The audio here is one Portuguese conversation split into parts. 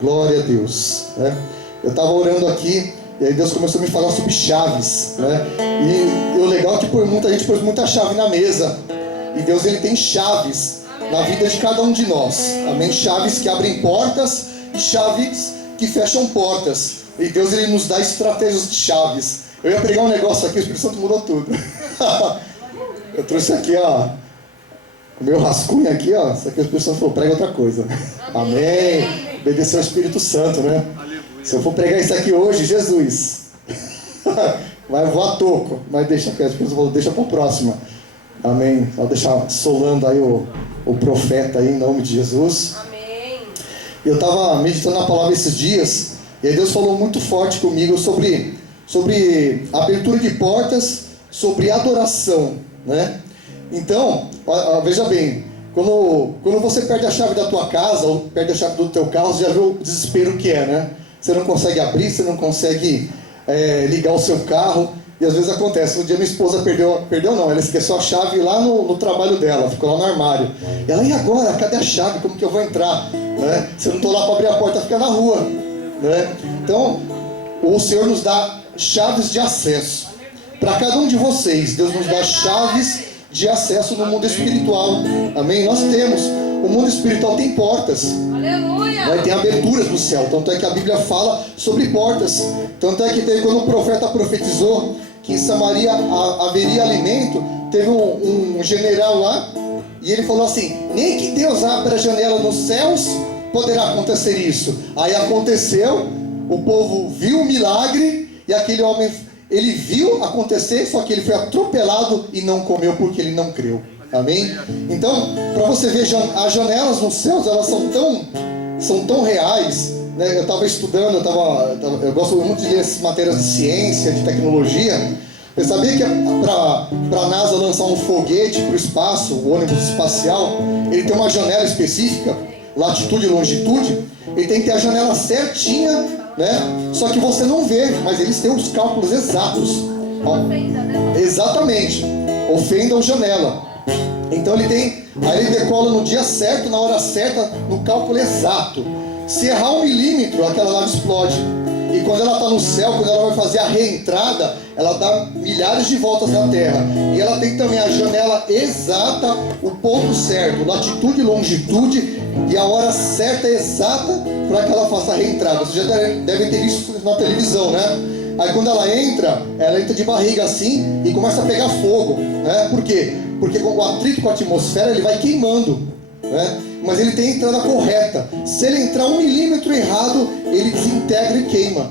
Glória a Deus, né? Eu estava orando aqui, e aí Deus começou a me falar sobre chaves, né? E o legal é que muita gente pôs muita chave na mesa. E Deus, ele tem chaves na vida de cada um de nós. Amém? Chaves que abrem portas e chaves que fecham portas. E Deus, ele nos dá estratégias de chaves. Eu ia pregar um negócio aqui, o Espírito Santo mudou tudo. Eu trouxe aqui, ó, o meu rascunho aqui, ó. Isso aqui o Espírito Santo falou, prega outra coisa. Amém. Obedecer ao Espírito Santo, né? Se eu for pregar isso aqui hoje, Jesus, vai voar toco. Mas deixa quieto, o Espírito Santo falou, deixa para a próxima. Amém. Vou deixar solando aí o profeta aí, em nome de Jesus. Amém. Eu estava meditando na palavra esses dias, e aí Deus falou muito forte comigo sobre abertura de portas, sobre adoração, né? Então, veja bem, quando você perde a chave da tua casa, ou perde a chave do teu carro, você já viu o desespero que é, né? Você não consegue abrir, você não consegue ligar o seu carro. E às vezes acontece, um dia minha esposa perdeu não, ela esqueceu a chave lá no trabalho dela, ficou lá no armário. E ela, e agora? Cadê a chave? Como que eu vou entrar? Né? Se eu não estou lá para abrir a porta, fica na rua. Né? Então, o Senhor nos dá chaves de acesso. Para cada um de vocês, Deus nos dá chaves de acesso no mundo espiritual. Amém? Nós temos. O mundo espiritual tem portas. Aleluia! Tem aberturas no céu. Tanto é que a Bíblia fala sobre portas. Tanto é que quando o profeta profetizou que em Samaria haveria alimento, teve um general lá, e ele falou assim, nem que Deus abra a janela nos céus, poderá acontecer isso. Aí aconteceu, o povo viu o milagre, e aquele homem, ele viu acontecer, só que ele foi atropelado e não comeu porque ele não creu. Amém? Então, para você ver, as janelas nos céus, elas são tão reais, né? Eu estava estudando, eu gosto muito de ler essas matérias de ciência, de tecnologia. Eu sabia que para a NASA lançar um foguete para o espaço, o ônibus espacial, ele tem uma janela específica, latitude e longitude, ele tem que ter a janela certinha, né? Só que você não vê, mas eles têm os cálculos exatos. Exatamente, ofenda ou janela. Então aí ele decola no dia certo, na hora certa, no cálculo exato. Se errar 1 milímetro, aquela nave explode. E quando ela está no céu, quando ela vai fazer a reentrada, ela dá milhares de voltas na Terra. E ela tem também a janela exata, o ponto certo, latitude e longitude, e a hora certa e exata para que ela faça a reentrada. Vocês já devem ter visto na televisão, né? Aí quando ela entra de barriga assim e começa a pegar fogo, né? Por quê? Porque com o atrito com a atmosfera ele vai queimando, né? Mas ele tem a entrada correta. Se ele entrar 1 milímetro errado, ele desintegra e queima.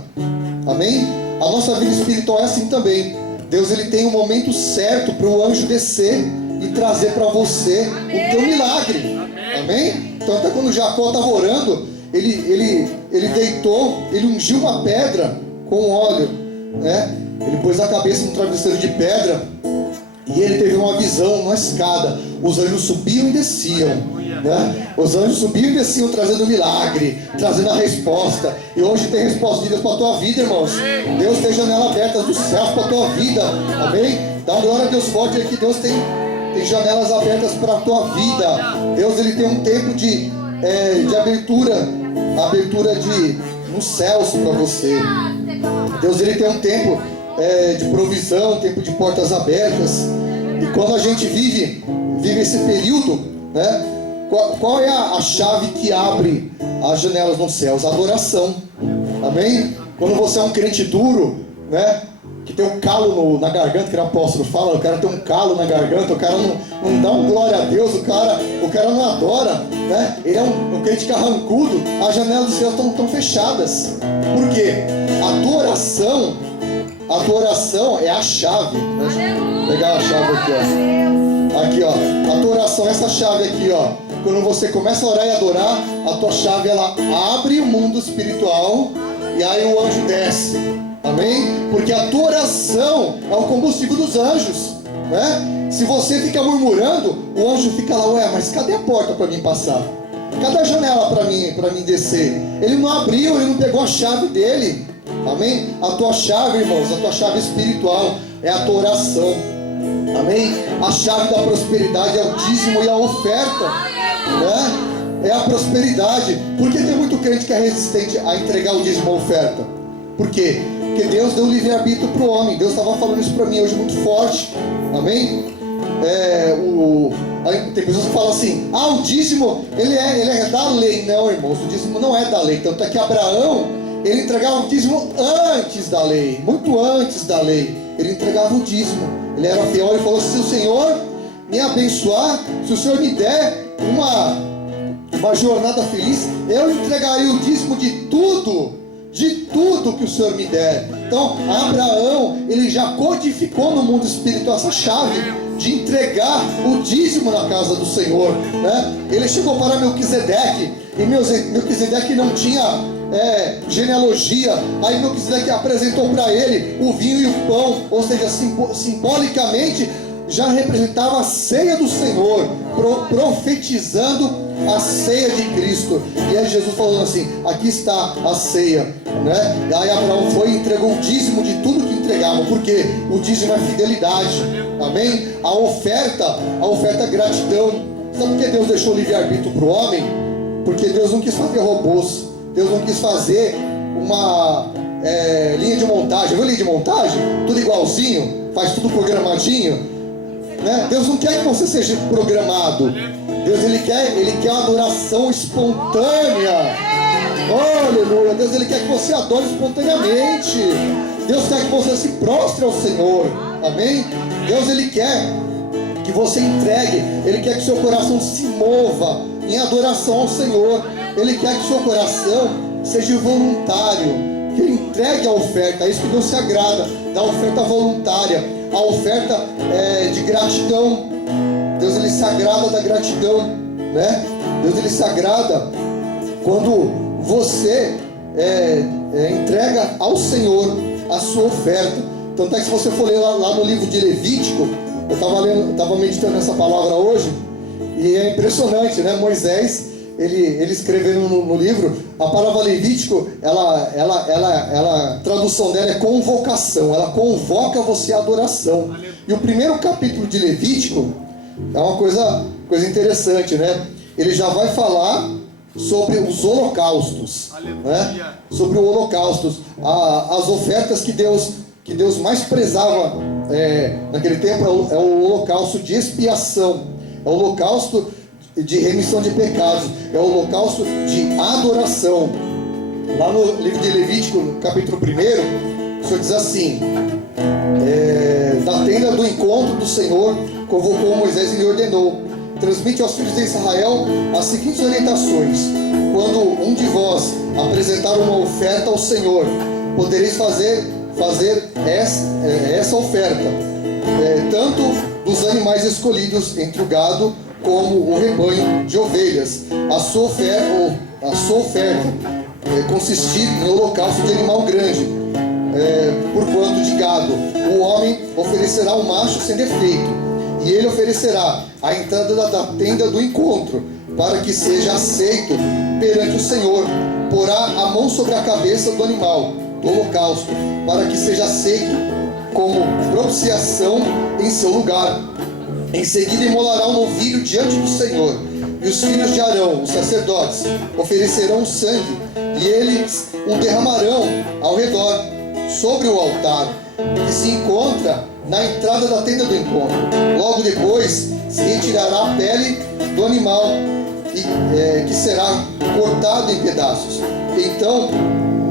Amém? A nossa vida espiritual é assim também. Deus, ele tem um momento certo para o anjo descer e trazer para você o teu milagre. Amém? Então até quando Jacó estava orando, ele deitou, ele ungiu uma pedra com óleo, né? Ele pôs a cabeça no travesseiro de pedra e ele teve uma visão, uma escada. Os anjos subiam e desciam, né? Os anjos subiam e desciam trazendo milagre, trazendo a resposta. E hoje tem resposta de Deus para a tua vida, irmãos. Deus tem janelas abertas dos céus para a tua vida. Amém? Dá uma glória a Deus forte aí que Deus tem janelas abertas para a tua vida. Deus, ele tem um tempo de abertura nos céus para você. Deus, ele tem um tempo de provisão, um tempo de portas abertas. E quando a gente vive esse período, né? Qual é a chave que abre as janelas nos céus? A adoração. Amém? Quando você é um crente duro, né? Que tem um calo na garganta, que o apóstolo fala, o cara tem um calo na garganta, o cara não dá um glória a Deus, o cara não adora, né? Ele é um crente carrancudo, as janelas do céu estão fechadas. Por quê? A tua oração é a chave, né? Vou pegar a chave aqui, ó. Aqui, ó. A tua oração é essa chave aqui, ó. Quando você começa a orar e adorar, a tua chave, ela abre o mundo espiritual e aí o anjo desce. Amém? Porque a tua oração é o combustível dos anjos, né? Se você fica murmurando, o anjo fica lá, ué, mas cadê a porta para mim passar? Cadê a janela para mim descer? Ele não abriu, ele não pegou a chave dele. Amém? A tua chave, irmãos, a tua chave espiritual é a tua oração. Amém? A chave da prosperidade é o dízimo e a oferta, né? é a prosperidade. Por que tem muito crente que é resistente a entregar o dízimo, a oferta? Por quê? Porque Deus deu livre-arbítrio para o homem. Deus estava falando isso para mim hoje muito forte. Amém? Tem pessoas que falam assim: o dízimo ele é da lei. Não, irmãos, o dízimo não é da lei. Tanto é que Abraão, ele entregava o dízimo antes da lei, muito antes da lei. Ele entregava o dízimo, ele era fiel. Ele falou: se o Senhor me abençoar, se o Senhor me der uma jornada feliz, eu entregarei o dízimo de tudo que o Senhor me der. Então Abraão, ele já codificou no mundo espiritual essa chave de entregar o dízimo na casa do Senhor, né? Ele chegou para Melquisedeque, e Melquisedeque não tinha genealogia. Aí Melquisedeque apresentou para ele o vinho e o pão, ou seja, simbolicamente já representava a ceia do Senhor, profetizando a ceia de Cristo. E aí Jesus falando assim: aqui está a ceia, né? E aí Abraão foi e entregou o dízimo de tudo que entregava, porque o dízimo é fidelidade, amém? A oferta é gratidão. Sabe por que Deus deixou o livre-arbítrio para o homem? Porque Deus não quis fazer robôs, Deus não quis fazer uma linha de montagem. Viu linha de montagem? Tudo igualzinho, faz tudo programadinho, né? Deus não quer que você seja programado. Deus ele quer uma adoração espontânea. Oh, aleluia. Deus ele quer que você adore espontaneamente. Deus quer que você se prostre ao Senhor. Amém? Deus ele quer que você entregue. Ele quer que seu coração se mova em adoração ao Senhor. Ele quer que seu coração seja voluntário, que ele entregue a oferta. É isso que Deus se agrada, da oferta voluntária, a oferta de gratidão. Deus ele se agrada da gratidão, né? Deus ele se agrada quando você entrega ao Senhor a sua oferta. Tanto é que se você for ler lá no livro de Levítico, eu estava meditando nessa palavra hoje, e é impressionante, né? Moisés, ele escrevendo no livro, a palavra Levítico, a tradução dela é convocação. Ela convoca você à adoração. E o primeiro capítulo de Levítico é uma coisa interessante, né? Ele já vai falar sobre os holocaustos, né? Sobre o holocausto, as ofertas que Deus mais prezava naquele tempo é o holocausto de expiação, é o holocausto de remissão de pecados, é o holocausto de adoração. Lá no livro de Levítico, no capítulo 1, o Senhor diz assim: da tenda do encontro do Senhor convocou Moisés e lhe ordenou: transmite aos filhos de Israel as seguintes orientações: quando um de vós apresentar uma oferta ao Senhor, podereis fazer essa oferta, tanto dos animais escolhidos entre o gado como o rebanho de ovelhas. A sua oferta consistir em holocausto de animal grande, por quanto de gado. O homem oferecerá um macho sem defeito, e ele oferecerá a entrada da tenda do encontro, para que seja aceito perante o Senhor. Porá a mão sobre a cabeça do animal do holocausto, para que seja aceito como propiciação em seu lugar. Em seguida imolará um novilho diante do Senhor, e os filhos de Arão, os sacerdotes, oferecerão sangue, e eles o derramarão ao redor, sobre o altar, que se encontra na entrada da tenda do encontro. Logo depois se retirará a pele do animal, que será cortado em pedaços. Então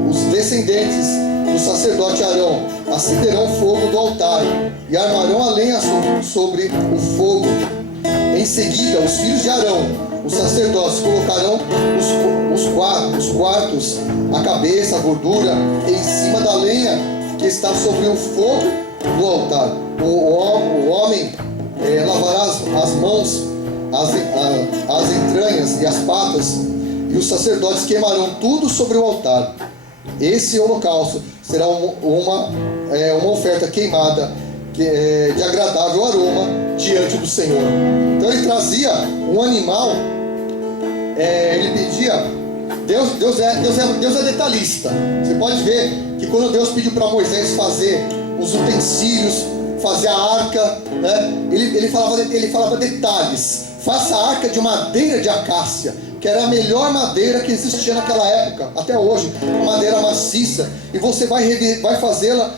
os descendentes do sacerdote Arão acenderão fogo do altar e armarão a lenha sobre o fogo. Em seguida, os filhos de Arão, os sacerdotes, colocarão os quartos, a cabeça, a gordura, em cima da lenha que está sobre o fogo do altar. O homem lavará as mãos, as entranhas e as patas, e os sacerdotes queimarão tudo sobre o altar. Esse holocausto será uma oferta queimada de agradável aroma diante do Senhor. Então ele trazia um animal, ele pedia. Deus é detalhista. Você pode ver que quando Deus pediu para Moisés fazer os utensílios, fazer a arca, né? Ele falava detalhes. Faça a arca de madeira de acácia. que era a melhor madeira que existia naquela época, até hoje, uma madeira maciça, e você vai fazê-la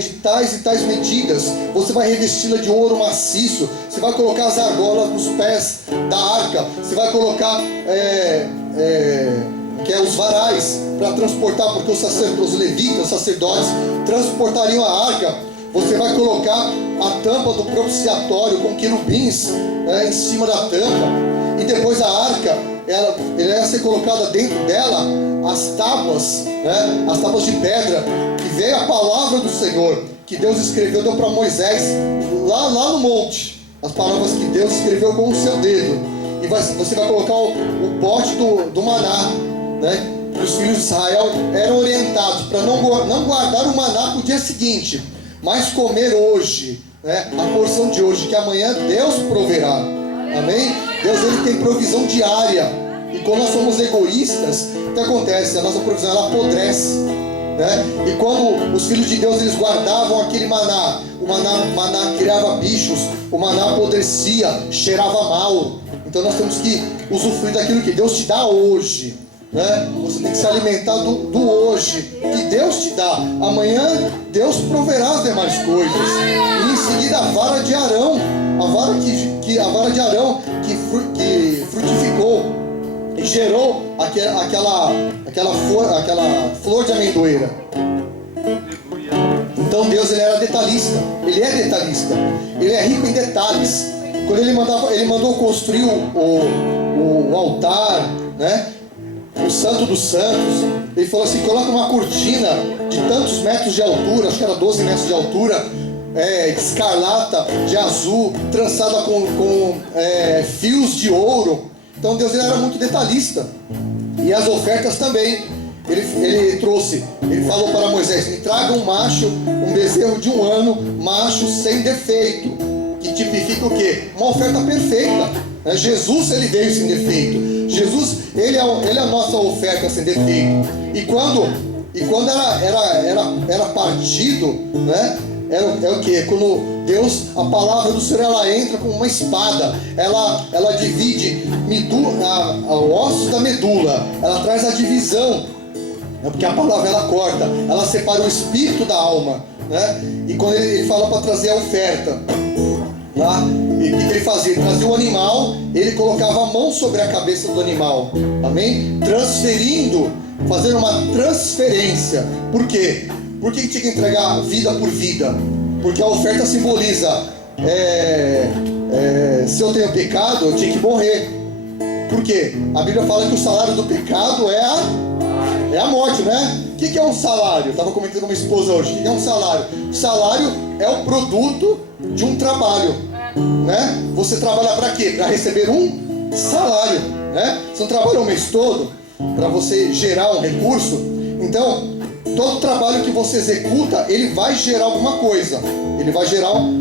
de tais e tais medidas. Você vai revesti-la de ouro maciço, você vai colocar as argolas nos pés da arca, você vai colocar que é os varais para transportar, porque os levitas, os sacerdotes, transportariam a arca. Você vai colocar a tampa do propiciatório com querubins em cima da tampa, e depois a arca, ela ia ser colocada dentro dela as tábuas de pedra, que veio a palavra do Senhor, que Deus escreveu, deu para Moisés lá no monte, as palavras que Deus escreveu com o seu dedo. E você vai colocar o pote do maná, os filhos de Israel eram orientados para não guardar o maná para o dia seguinte, mas comer hoje, a porção de hoje, que amanhã Deus proverá. Amém? Deus, ele tem provisão diária. E quando nós somos egoístas, o que acontece? A nossa provisão, ela apodrece, E quando os filhos de Deus, eles guardavam aquele maná, o maná criava bichos, o maná apodrecia, cheirava mal. Então nós temos que usufruir daquilo que Deus te dá hoje, Você tem que se alimentar do hoje que Deus te dá. Amanhã Deus proverá as demais coisas. E em seguida a vara de Arão, a vara de Arão que frutificou e gerou aquela flor de amendoeira. Então Deus, ele era detalhista, ele é detalhista, ele é rico em detalhes. Quando ele mandou construir o altar, o Santo dos Santos, ele falou assim: coloca uma cortina de tantos metros de altura, acho que era 12 metros de altura, escarlata, de azul, trançada com fios de ouro. Então Deus, ele era muito detalhista. E as ofertas também, ele falou para Moisés: me traga um macho, um bezerro de 1 ano, macho sem defeito, que tipifica o quê? Uma oferta perfeita. Jesus, ele veio sem defeito. Jesus, ele é a nossa oferta sem defeito. E quando era partido, é o que? Quando Deus, a palavra do Senhor, ela entra como uma espada, ela divide o osso da medula, ela traz a divisão, porque a palavra, ela corta, ela separa o espírito da alma, E quando ele fala para trazer a oferta, e o que ele fazia? Ele trazia o animal, ele colocava a mão sobre a cabeça do animal, amém? Transferindo, fazendo uma transferência. Por quê? Por que tinha que entregar vida por vida? Porque a oferta simboliza, se eu tenho pecado, eu tinha que morrer. Por quê? A Bíblia fala que o salário do pecado é a morte, O que é um salário? Eu estava comentando com minha esposa hoje. O que é um salário? O salário é o produto de um trabalho, Você trabalha para quê? Para receber um salário, Você não trabalha o mês todo para você gerar um recurso. Então, todo trabalho que você executa, ele vai gerar alguma coisa. Ele vai gerar um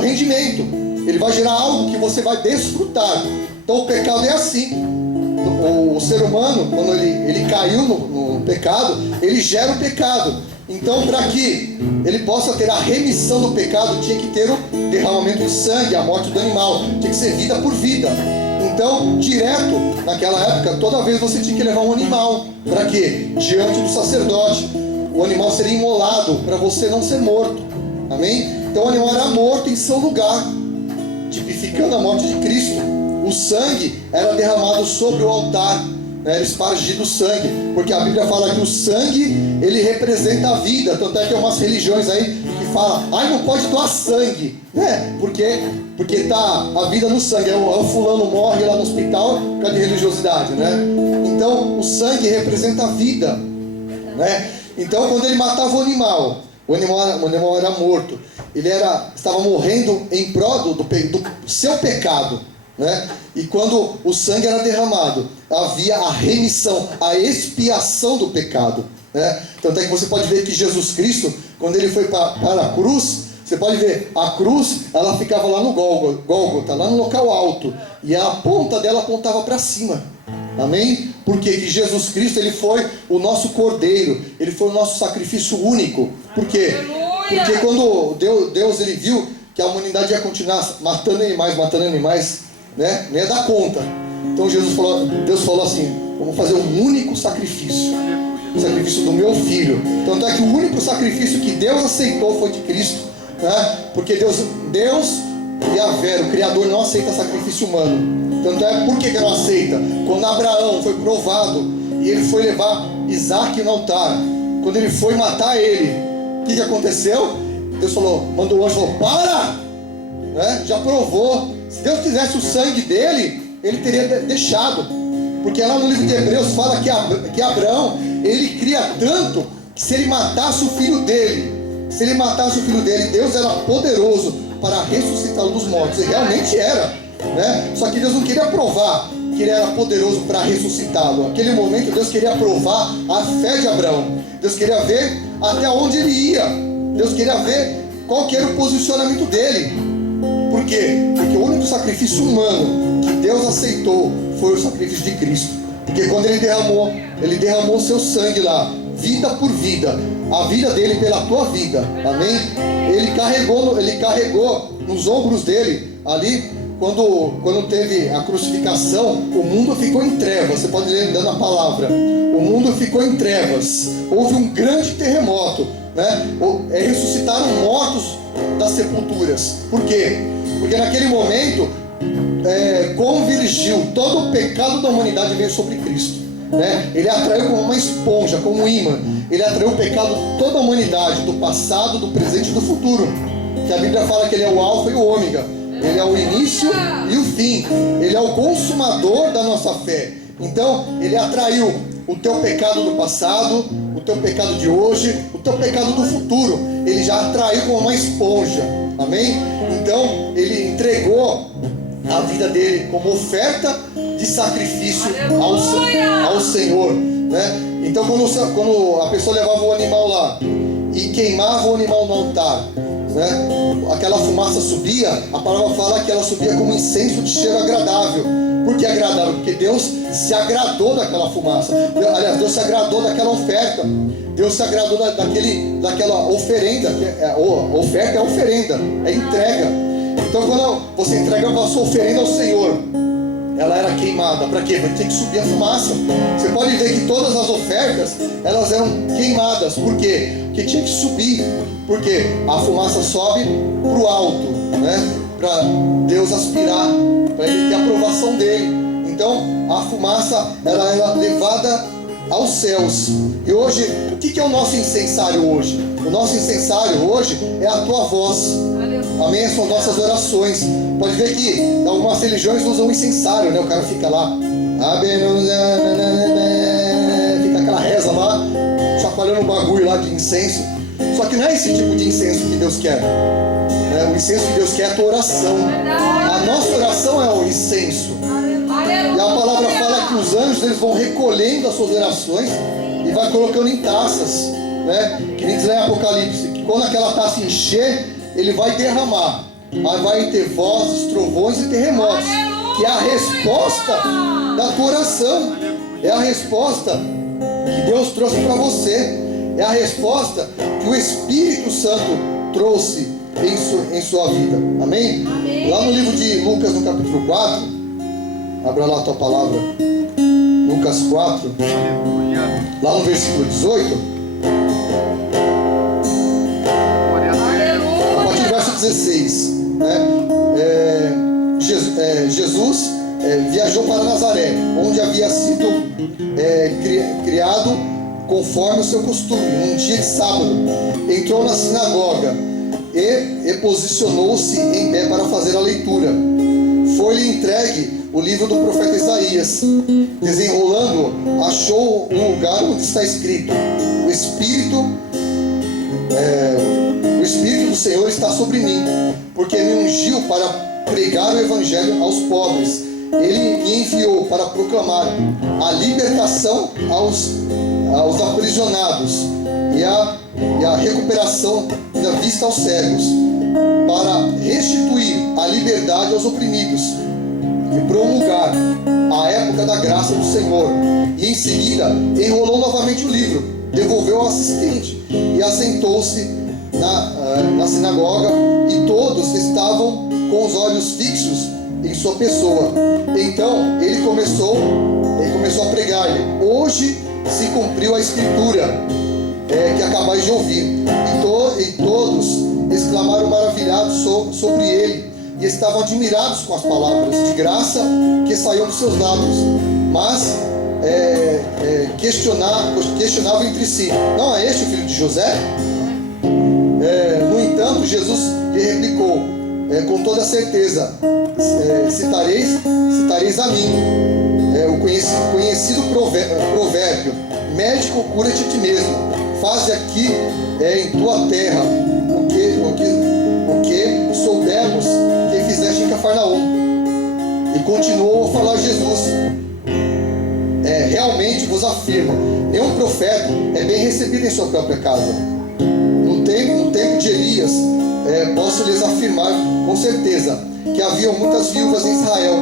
rendimento. Ele vai gerar algo que você vai desfrutar. Então o pecado é assim. O ser humano, quando ele caiu no pecado, ele gera o pecado. Então, para que ele possa ter a remissão do pecado, tinha que ter o derramamento de sangue, a morte do animal. Tinha que ser vida por vida. Então, direto, naquela época, toda vez você tinha que levar um animal. Para quê? Diante do sacerdote. O animal seria imolado para você não ser morto. Amém? Então o animal era morto em seu lugar, tipificando a morte de Cristo. O sangue era derramado sobre o altar, era espargido o sangue, porque a Bíblia fala que o sangue, ele representa a vida. Tanto é que tem umas religiões aí que falam: não pode doar sangue, porque tá a vida no sangue. O fulano morre lá no hospital por causa de religiosidade, Então o sangue representa a vida, Então quando ele matava o animal era morto. Ele estava morrendo em prol do seu pecado, E quando o sangue era derramado, havia a remissão, a expiação do pecado, Tanto é que você pode ver que Jesus Cristo, quando ele foi para a cruz, você pode ver, a cruz, ela ficava lá no Gólgota, lá no local alto, e a ponta dela apontava para cima. Amém? Porque que Jesus Cristo, ele foi o nosso cordeiro, ele foi o nosso sacrifício único. Por quê? Porque quando Deus ele viu que a humanidade ia continuar matando animais, não ia dar conta. Então Deus falou assim: vamos fazer um único sacrifício, o sacrifício do meu filho. Tanto é que o único sacrifício que Deus aceitou foi de Cristo, né? Porque Deus Yahvé, o Criador, não aceita sacrifício humano. Tanto é, por que não aceita? Quando Abraão foi provado e ele foi levar Isaac no altar, quando ele foi matar ele, o que aconteceu? Deus mandou o anjo, falou: para! Né? Já provou. Se Deus quisesse o sangue dele, ele teria deixado. Porque lá no livro de Hebreus fala que Abraão, ele cria tanto que se ele matasse o filho dele, Deus era poderoso para ressuscitá-lo dos mortos. E realmente era, né? Só que Deus não queria provar que ele era poderoso para ressuscitá-lo. Naquele momento Deus queria provar a fé de Abraão. Deus queria ver até onde ele ia. Deus queria ver qual que era o posicionamento dele. Por quê? Porque o único sacrifício humano que Deus aceitou foi o sacrifício de Cristo. Porque quando ele derramou o seu sangue lá, vida por vida, a vida dele pela tua vida, amém? Ele carregou nos ombros dele ali, quando teve a crucificação, o mundo ficou em trevas. Você pode ler dando a palavra, o mundo ficou em trevas, houve um grande terremoto, né? Ressuscitaram mortos das sepulturas. Por quê? Porque naquele momento, convergiu, todo o pecado da humanidade veio sobre Cristo, né? Ele atraiu como uma esponja, como um imã. Ele atraiu o pecado de toda a humanidade, do passado, do presente e do futuro. Que a Bíblia fala que ele é o alfa e o ômega, ele é o início e o fim, ele é o consumador da nossa fé. Então ele atraiu o teu pecado do passado, o teu pecado de hoje, o teu pecado do futuro. Ele já atraiu como uma esponja, amém? Então ele entregou a vida dele como oferta de sacrifício ao Senhor, né? Então quando a pessoa levava o animal lá e queimava o animal no altar, né, aquela fumaça subia, a palavra fala que ela subia como incenso de cheiro agradável. Por que agradável? Porque Deus se agradou daquela fumaça. Aliás, Deus se agradou daquela oferta. Deus se agradou daquela oferenda. Oferta é oferenda, é entrega. Então quando você entrega a sua oferenda ao Senhor, ela era queimada. Para quê? Porque tem que subir a fumaça. Você pode ver que todas as ofertas, elas eram queimadas. Por quê? Porque tinha que subir. Porque a fumaça sobe para o alto, né? Para Deus aspirar, para ele ter a aprovação dele. Então a fumaça ela era levada aos céus. E hoje, o que é o nosso incensário hoje? O nosso incensário hoje é a tua voz. Amém? São nossas orações. Pode ver que algumas religiões usam incensário, né? O cara fica lá, fica aquela reza lá, chacoalhando um bagulho lá de incenso. Só que não é esse tipo de incenso que Deus quer. O incenso que Deus quer é a tua oração. A nossa oração é o incenso. E a palavra fala que os anjos eles vão recolhendo as suas orações e vai colocando em taças, né? Que nem diz lá em Apocalipse, que quando aquela taça encher, ele vai derramar. Aí vai ter vozes, trovões e terremotos, que é a resposta da tua oração. É a resposta que Deus trouxe para você. É a resposta que o Espírito Santo trouxe em sua vida. Amém? Amém? Lá no livro de Lucas, no capítulo 4, abra lá a tua palavra. Lucas 4, lá no versículo 18. A partir do verso 16, né? Jesus viajou para Nazaré, onde havia sido criado conforme o seu costume, num dia de sábado. Entrou na sinagoga e posicionou-se em pé para fazer a leitura. Foi-lhe entregue o livro do profeta Isaías. Desenrolando, achou um lugar onde está escrito: o Espírito do Senhor está sobre mim, porque me ungiu para pregar o evangelho aos pobres. Ele me enviou para proclamar a libertação aos aprisionados e a recuperação da vista aos cegos, para restituir a liberdade aos oprimidos e promulgar a época da graça do Senhor. E em seguida enrolou novamente o livro, devolveu ao assistente e assentou-se na sinagoga, e todos estavam com os olhos fixos em sua pessoa. Então ele começou a pregar: hoje se cumpriu a escritura que acabais de ouvir. E todos exclamaram maravilhados sobre ele, e estavam admirados com as palavras de graça que saíam dos seus lábios. Mas questionavam entre si: não é este o filho de José? No entanto, Jesus lhe replicou com toda certeza: citareis a mim o conhecido provérbio: médico, cura-te a ti mesmo, faze aqui em tua terra o que soubemos que fizeste em Cafarnaum. E continuou a falar Jesus: realmente vos afirmo, nenhum profeta é bem recebido em sua própria casa. No tempo de Elias, posso lhes afirmar com certeza que havia muitas viúvas em Israel,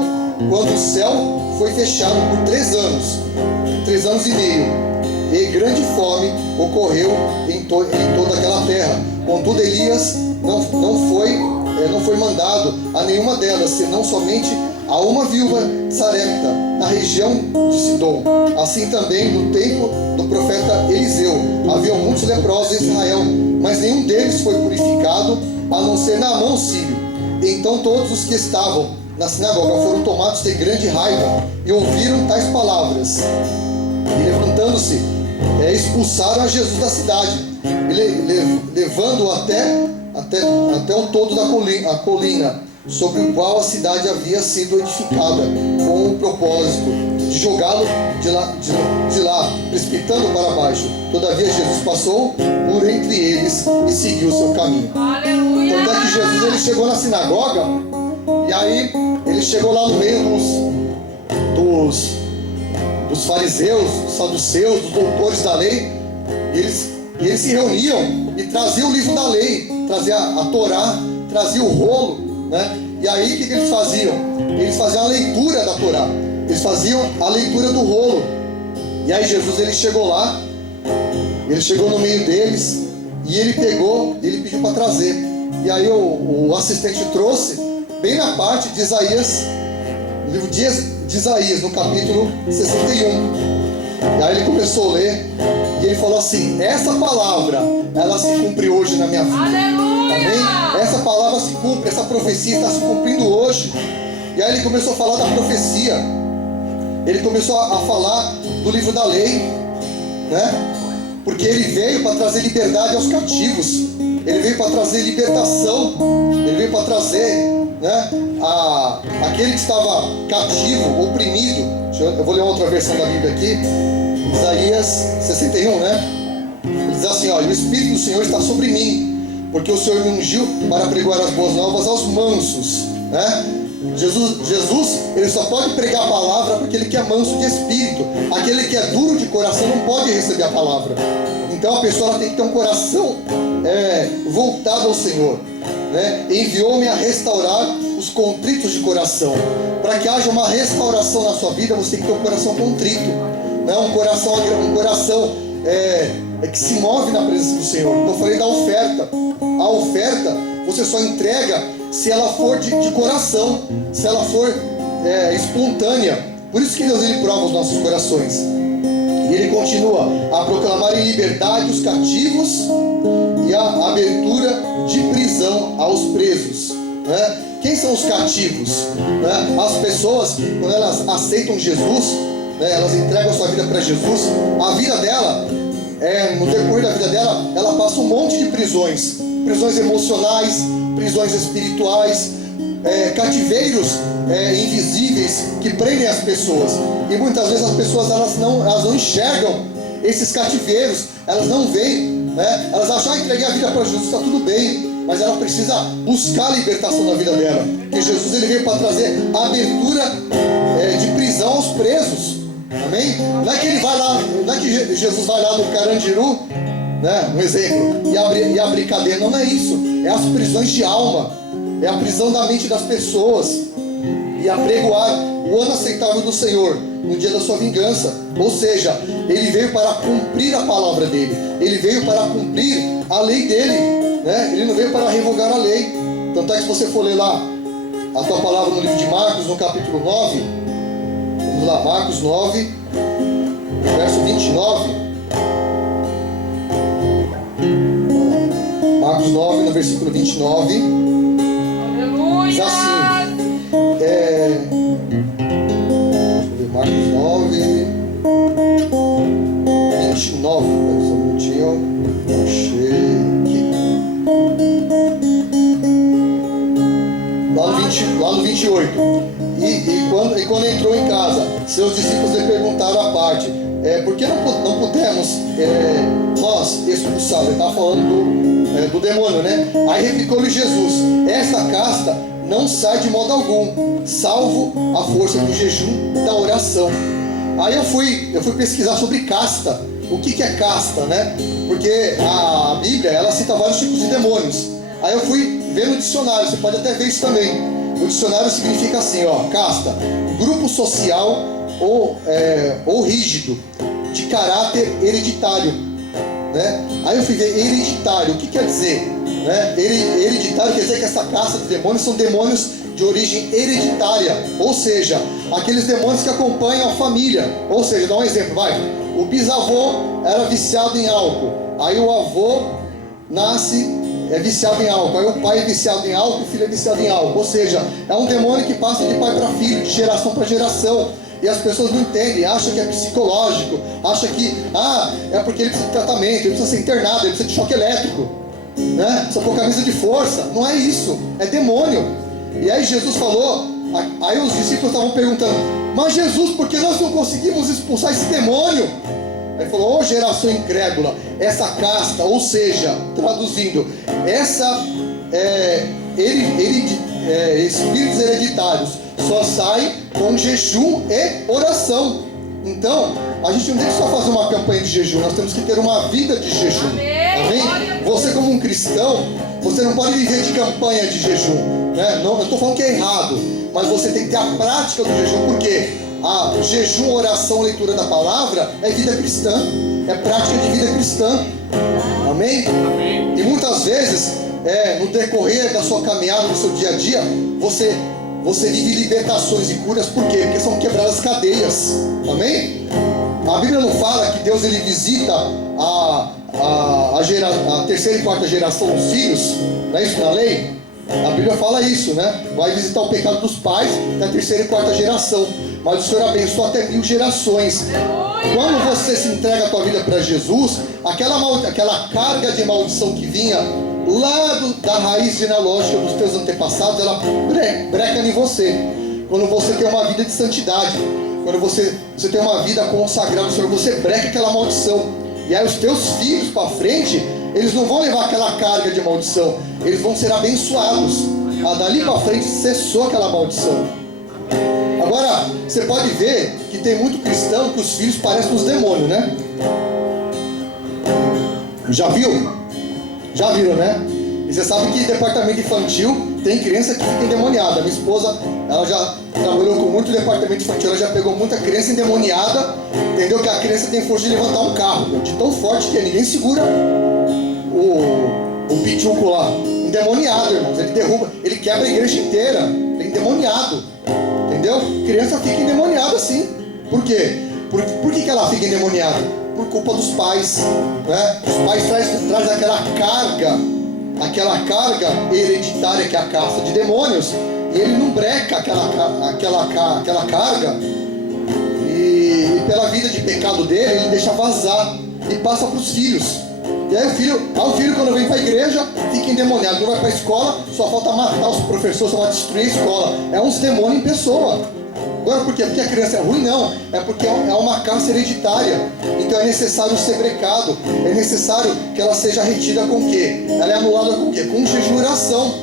quando o céu foi fechado por 3 anos e meio, e grande fome ocorreu em toda aquela terra. Contudo, Elias não foi mandado a nenhuma delas, senão somente a uma viúva de Sarepta, na região de Sidom. Assim também no tempo do profeta Eliseu havia muitos leprosos em Israel, mas nenhum deles foi purificado, a não ser Naamã o sírio. Então todos os que estavam na sinagoga foram tomados de grande raiva e ouviram tais palavras. E levantando-se, expulsaram a Jesus da cidade, levando-o até o todo da colina, sobre o qual a cidade havia sido edificada, com o propósito de jogá-lo de lá, precipitando para baixo. Todavia Jesus passou por entre eles e seguiu o seu caminho. Aleluia! Então é que Jesus ele chegou na sinagoga, e aí ele chegou lá no meio dos fariseus, dos saduceus, dos doutores da lei, e eles se reuniam e traziam o livro da lei, traziam a Torá, traziam o rolo, né? E aí o que eles faziam? Eles faziam a leitura da Torá, eles faziam a leitura do rolo. E aí Jesus ele chegou lá, ele chegou no meio deles, e ele pediu para trazer. E aí o assistente trouxe bem na parte de Isaías, no livro de Isaías, no capítulo 61. E aí ele começou a ler, e ele falou assim: essa palavra, ela se cumpre hoje na minha vida. Aleluia! Amém? Essa palavra se cumpre, essa profecia está se cumprindo hoje. E aí ele começou a falar da profecia, ele começou a falar do livro da lei, né? Porque ele veio para trazer liberdade aos cativos, ele veio para trazer libertação, ele veio para trazer, né, aquele que estava cativo, oprimido. Eu vou ler outra versão da Bíblia aqui, Isaías 61, né? Ele diz assim: olha, o Espírito do Senhor está sobre mim, porque o Senhor me ungiu para pregoar as boas novas aos mansos, né? Jesus, ele só pode pregar a palavra porque ele que é manso de espírito. Aquele que é duro de coração não pode receber a palavra. Então a pessoa ela tem que ter um coração voltado ao Senhor, né? Enviou-me a restaurar os contritos de coração. Para que haja uma restauração na sua vida, você tem que ter um coração contrito, né? Um coração que se move na presença do Senhor. Eu falei da oferta. A oferta você só entrega se ela for de coração, se ela for espontânea. Por isso que Deus ele prova os nossos corações. E ele continua a proclamar em liberdade os cativos e a abertura de prisão aos presos, né? Quem são os cativos? Né? As pessoas, quando elas aceitam Jesus, né, elas entregam a sua vida para Jesus, a vida dela, no decorrer da vida dela, ela passa um monte de prisões emocionais, prisões espirituais, cativeiros invisíveis que prendem as pessoas. E muitas vezes as pessoas elas não enxergam esses cativeiros, elas não veem, né? Elas acham: entreguei a vida para Jesus, está tudo bem. Mas ela precisa buscar a libertação da vida dela, porque Jesus ele veio para trazer a abertura de prisão aos presos. Amém? Não é que ele vai lá, não é que Jesus vai lá no Carandiru, né, um exemplo, e abrir cadeia. Não é isso. É as prisões de alma, é a prisão da mente das pessoas, e apregoar o ano aceitável do Senhor no dia da sua vingança. Ou seja, ele veio para cumprir a palavra dele, ele veio para cumprir a lei dele, né? Ele não veio para revogar a lei. Tanto é que se você for ler lá a tua palavra no livro de Marcos, no capítulo 9. Vamos lá, Marcos 9, verso 29. Marcos 9, no versículo 29. Aleluia! Diz assim. Deixa eu ver, Marcos 9, 29. Só um minutinho. Achei aqui. Lá no 28. E quando entrou em casa, seus discípulos lhe perguntaram à parte: por que não pudemos nós expulsá-lo? Ele estava falando do demônio, né? Aí replicou-lhe Jesus: esta casta não sai de modo algum, salvo a força do jejum e da oração. Aí eu fui pesquisar sobre casta. O que é casta, né? Porque a Bíblia, ela cita vários tipos de demônios. Aí eu fui ver no dicionário, você pode até ver isso também. O dicionário significa assim, ó, casta: grupo social ou rígido, de caráter hereditário, né? Aí eu fui ver hereditário, o que quer dizer? Né? Hereditário quer dizer que essa casta de demônios são demônios de origem hereditária, ou seja, aqueles demônios que acompanham a família. Ou seja, dá um exemplo, vai. O bisavô era viciado em álcool, aí o avô nasce viciado em álcool, aí o pai é viciado em álcool, o filho é viciado em álcool. Ou seja, é um demônio que passa de pai para filho, de geração para geração. E as pessoas não entendem, acham que é psicológico, acham que é porque ele precisa de tratamento, ele precisa ser internado, ele precisa de choque elétrico, né? Precisa pôr camisa de força. Não é isso, é demônio. E aí Jesus falou, aí os discípulos estavam perguntando: mas Jesus, por que nós não conseguimos expulsar esse demônio? Aí falou: ô geração incrédula, essa casta, ou seja, traduzindo, espíritos hereditários só saem com jejum e oração. Então, a gente não tem que só fazer uma campanha de jejum, nós temos que ter uma vida de jejum. Amém? Você como um cristão, você não pode viver de campanha de jejum, né? Não estou falando que é errado, mas você tem que ter a prática do jejum, porque a jejum, oração, leitura da palavra é vida cristã, é prática de vida cristã. Amém? Amém. E muitas vezes, no decorrer da sua caminhada, no seu dia a dia, você vive libertações e curas. Por quê? Porque são quebradas cadeias. Amém? A Bíblia não fala que Deus ele visita a terceira e quarta geração dos filhos? Não é isso na lei? A Bíblia fala isso, né? Vai visitar o pecado dos pais da terceira e quarta geração. Mas o Senhor abençoa até 1000 gerações. Quando você se entrega a tua vida para Jesus, aquela carga de maldição que vinha lá da raiz genealógica dos teus antepassados, ela breca em você. Quando você tem uma vida de santidade, quando você tem uma vida consagrada ao Senhor, você breca aquela maldição. E aí os teus filhos para frente, eles não vão levar aquela carga de maldição, eles vão ser abençoados. Dali para frente cessou aquela maldição. Agora, você pode ver que tem muito cristão que os filhos parecem os demônios, né? Já viu? Já viram, né? E você sabe que departamento infantil tem criança que fica endemoniada. Minha esposa, ela já trabalhou com muito departamento infantil, ela já pegou muita criança endemoniada. Entendeu? Que a criança tem força de levantar um carro, de tão forte que é, ninguém segura o pituco lá. Endemoniado, irmãos. Ele derruba, ele quebra a igreja inteira. Ele é endemoniado. Entendeu? Criança fica endemoniada assim. Por quê? Por que ela fica endemoniada? Por culpa dos pais, né? Os pais trazem aquela carga hereditária que é a casta de demônios, e ele não breca aquela carga, e pela vida de pecado dele, ele deixa vazar e passa para os filhos. E aí o filho quando vem para a igreja fica endemoniado, não vai para a escola, só falta matar os professores, só vai destruir a escola. É uns demônios em pessoa. Agora por quê? Porque a criança é ruim? Não, é porque é uma casta hereditária. Então é necessário ser brecado, é necessário que ela seja retida com o quê? Ela é anulada com o quê? Com jejum e oração.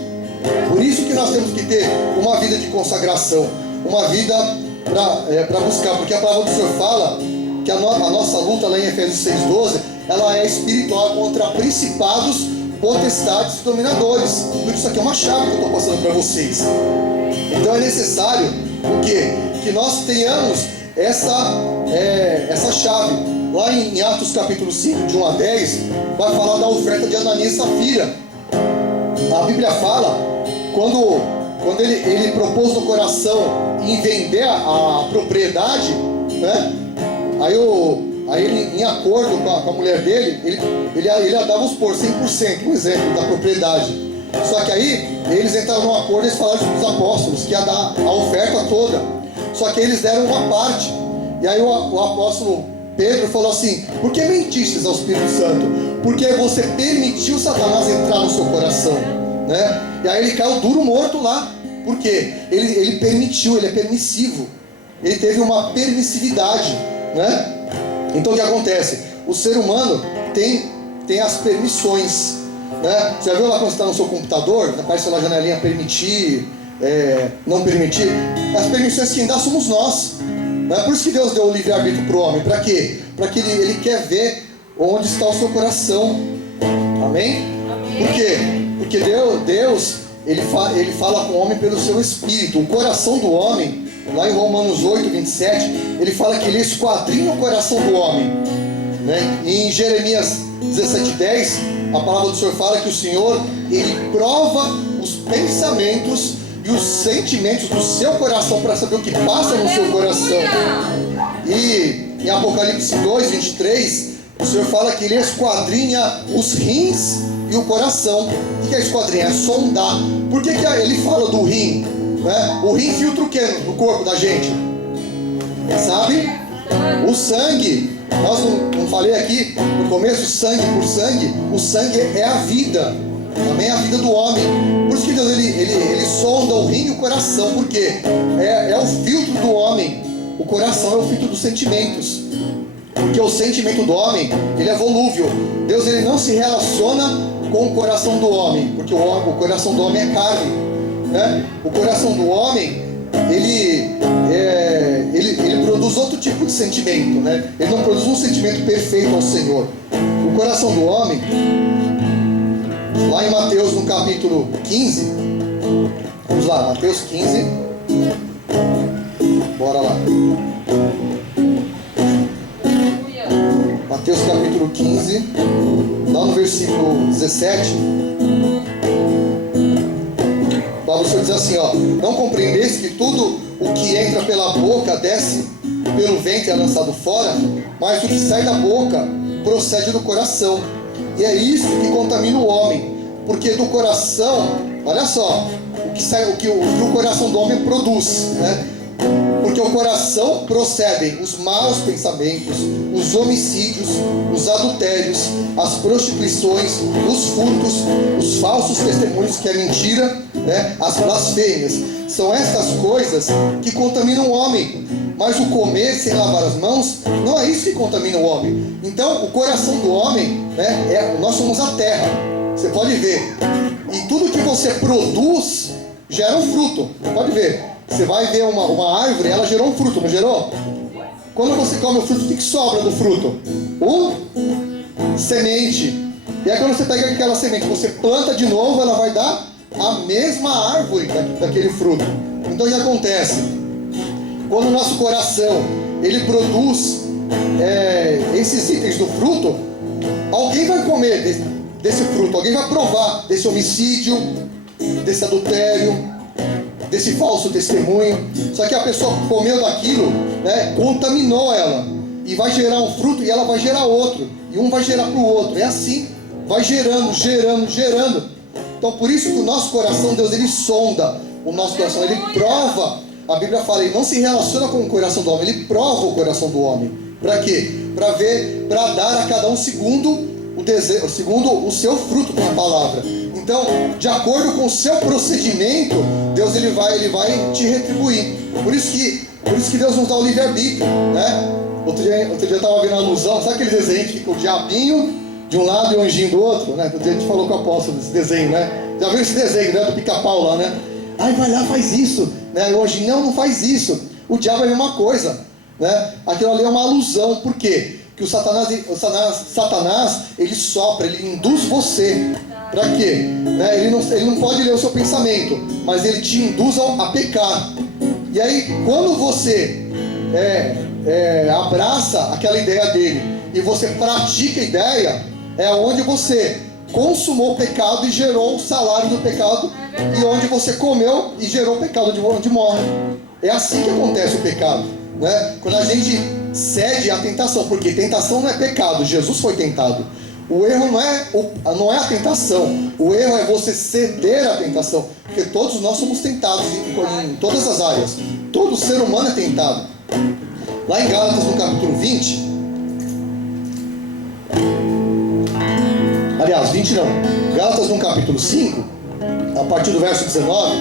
Por isso que nós temos que ter uma vida de consagração, uma vida para buscar, porque a palavra do Senhor fala que a nossa luta lá em Efésios 6,12, ela é espiritual contra principados, potestades e dominadores. Tudo isso aqui é uma chave que eu estou passando para vocês. Então é necessário o quê? Que nós tenhamos essa chave. Lá em Atos capítulo 5, de 1 a 10, vai falar da oferta de Ananias e Safira. A Bíblia fala, quando quando ele propôs no coração em vender a propriedade, né? Aí ele, em acordo com a mulher dele, ele ia dar, vamos supor, 100%, um exemplo, da propriedade. Só que aí eles entraram num acordo e eles falaram para os apóstolos que ia dar a oferta toda. Só que eles deram uma parte. E aí o apóstolo Pedro falou assim: por que mentistes ao Espírito Santo? Porque você permitiu Satanás entrar no seu coração, né? E aí ele caiu duro morto lá. Por quê? Ele permitiu, ele é permissivo. Ele teve uma permissividade, né? Então o que acontece? O ser humano tem as permissões, né? Você já viu lá quando você está no seu computador? Aparece lá a janelinha permitir, não permitir. As permissões quem dá somos nós. Não é por isso que Deus deu o livre-arbítrio para o homem. Para quê? Para que ele quer ver onde está o seu coração. Amém? Por quê? Porque Deus ele fala com o homem pelo seu espírito. O coração do homem, lá em Romanos 8, 27, ele fala que ele esquadrinha o coração do homem, né? E em Jeremias 17, 10, a palavra do Senhor fala que o Senhor, ele prova os pensamentos e os sentimentos do seu coração para saber o que passa no seu coração. E em Apocalipse 2, 23, o Senhor fala que ele esquadrinha os rins e o coração. O que é esquadrinhar? É sondar. Por que ele fala do rim? Né? O rim filtra o que no corpo da gente? Sabe? O sangue. Nós não falei aqui no começo, sangue por sangue. O sangue é a vida. Também é a vida do homem. Por isso que Deus ele sonda o rim e o coração. Por quê? É o filtro do homem. O coração é o filtro dos sentimentos. Porque o sentimento do homem, ele é volúvel. Deus ele não se relaciona com o coração do homem, porque o coração do homem é carne, né? O coração do homem, ele produz outro tipo de sentimento, né? Ele não produz um sentimento perfeito ao Senhor. O coração do homem, lá em Mateus no capítulo 15, vamos lá, Mateus 15, bora lá. Mateus capítulo 15, lá no versículo 17, a palavra do Senhor diz assim, ó: não compreendeis que tudo o que entra pela boca desce pelo ventre e é lançado fora, mas o que sai da boca procede do coração, e é isso que contamina o homem, porque do coração, olha só, o que o coração do homem produz, né? Porque o coração procedem os maus pensamentos, os homicídios, os adultérios, as prostituições, os furtos, os falsos testemunhos, que é mentira, né? As blasfêmias. São estas coisas que contaminam o homem. Mas o comer sem lavar as mãos, não é isso que contamina o homem. Então, o coração do homem, né? Nós somos a terra. Você pode ver. E tudo que você produz gera um fruto. Você pode ver. Você vai ver uma árvore, ela gerou um fruto, não gerou? Quando você come o fruto, o que sobra do fruto? Semente. E aí quando você pega aquela semente, você planta de novo, ela vai dar a mesma árvore daquele fruto. Então o que acontece? Quando o nosso coração, ele produz esses itens do fruto, alguém vai comer desse fruto, alguém vai provar desse homicídio, desse adultério, desse falso testemunho. Só que a pessoa comeu daquilo, né, contaminou ela, e vai gerar um fruto, e ela vai gerar outro, e um vai gerar para o outro. É assim, vai gerando. Então por isso que o nosso coração, Deus ele sonda o nosso coração, ele prova. A Bíblia fala, ele não se relaciona com o coração do homem, ele prova o coração do homem. Para quê? Para ver, para dar a cada um segundo o desejo, segundo o seu fruto, com a palavra. Então, de acordo com o seu procedimento, Deus ele vai te retribuir. Por isso que Deus nos dá o livre-arbítrio, né? Outro dia eu estava vendo a alusão, sabe aquele desenho que fica o diabinho de um lado e o anjinho do outro, né? Outro dia a gente falou com o apóstolo desse desenho, né? Já viu esse desenho, né? Do pica-pau lá, né? Aí vai lá, faz isso, né? O anjinho, não faz isso. O diabo é a mesma coisa, né? Aquilo ali é uma alusão. Por quê? Que o Satanás, ele sopra, ele induz você. Para quê? Né? Ele não pode ler o seu pensamento, mas ele te induz a pecar. E aí, quando você abraça aquela ideia dele e você pratica a ideia, é onde você consumou o pecado e gerou o salário do pecado, e onde você comeu e gerou o pecado, de onde morre. É assim que acontece o pecado, né? Quando a gente cede à tentação, porque tentação não é pecado, Jesus foi tentado. O erro não é a tentação, o erro é você ceder à tentação, porque todos nós somos tentados em todas as áreas, todo ser humano é tentado. Lá em Gálatas, no capítulo 20, aliás, 20 não, Gálatas no capítulo 5, a partir do verso 19,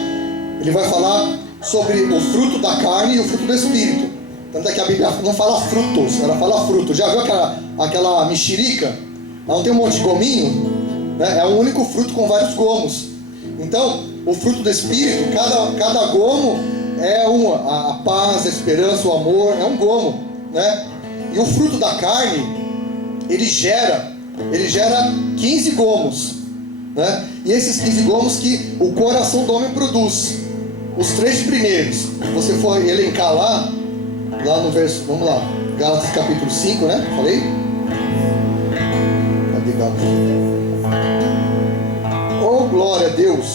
ele vai falar sobre o fruto da carne e o fruto do Espírito. Tanto é que a Bíblia não fala frutos, ela fala fruto. Já viu aquela mexerica? Ela não tem um monte de gominho, né? É um único fruto com vários gomos. Então, o fruto do Espírito, cada gomo é a paz, a esperança, o amor, é um gomo, né? E o fruto da carne, ele gera 15 gomos, né? E esses 15 gomos que o coração do homem produz. Os 3 primeiros, você for elencar lá no verso, vamos lá, Gálatas capítulo 5, né? Falei? Cadê Gálatas? Oh, glória a Deus!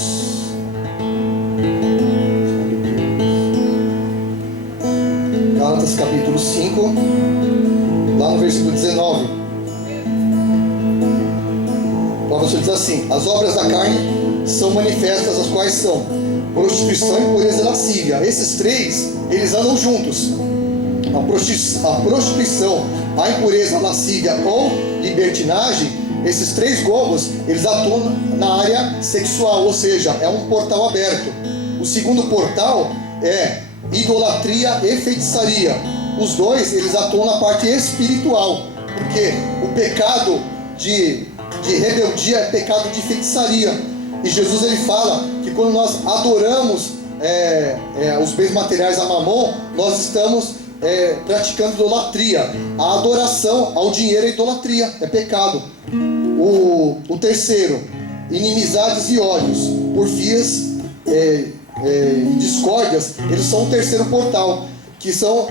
Gálatas capítulo 5, lá no versículo 19. Para você diz assim: as obras da carne são manifestas, as quais são prostituição, impureza e lascívia. Esses 3, eles andam juntos. A prostituição, a impureza, a lascívia ou libertinagem, esses 3 gomos, eles atuam na área sexual, ou seja, é um portal aberto. O segundo portal é idolatria e feitiçaria. Os 2, eles atuam na parte espiritual, porque o pecado de rebeldia é pecado de feitiçaria. E Jesus ele fala que quando nós adoramos os bens materiais a Mamon, nós estamos praticando idolatria. A adoração ao dinheiro é idolatria, é pecado. O terceiro, inimizades e ódios, porfias e discórdias, eles são o terceiro portal, que são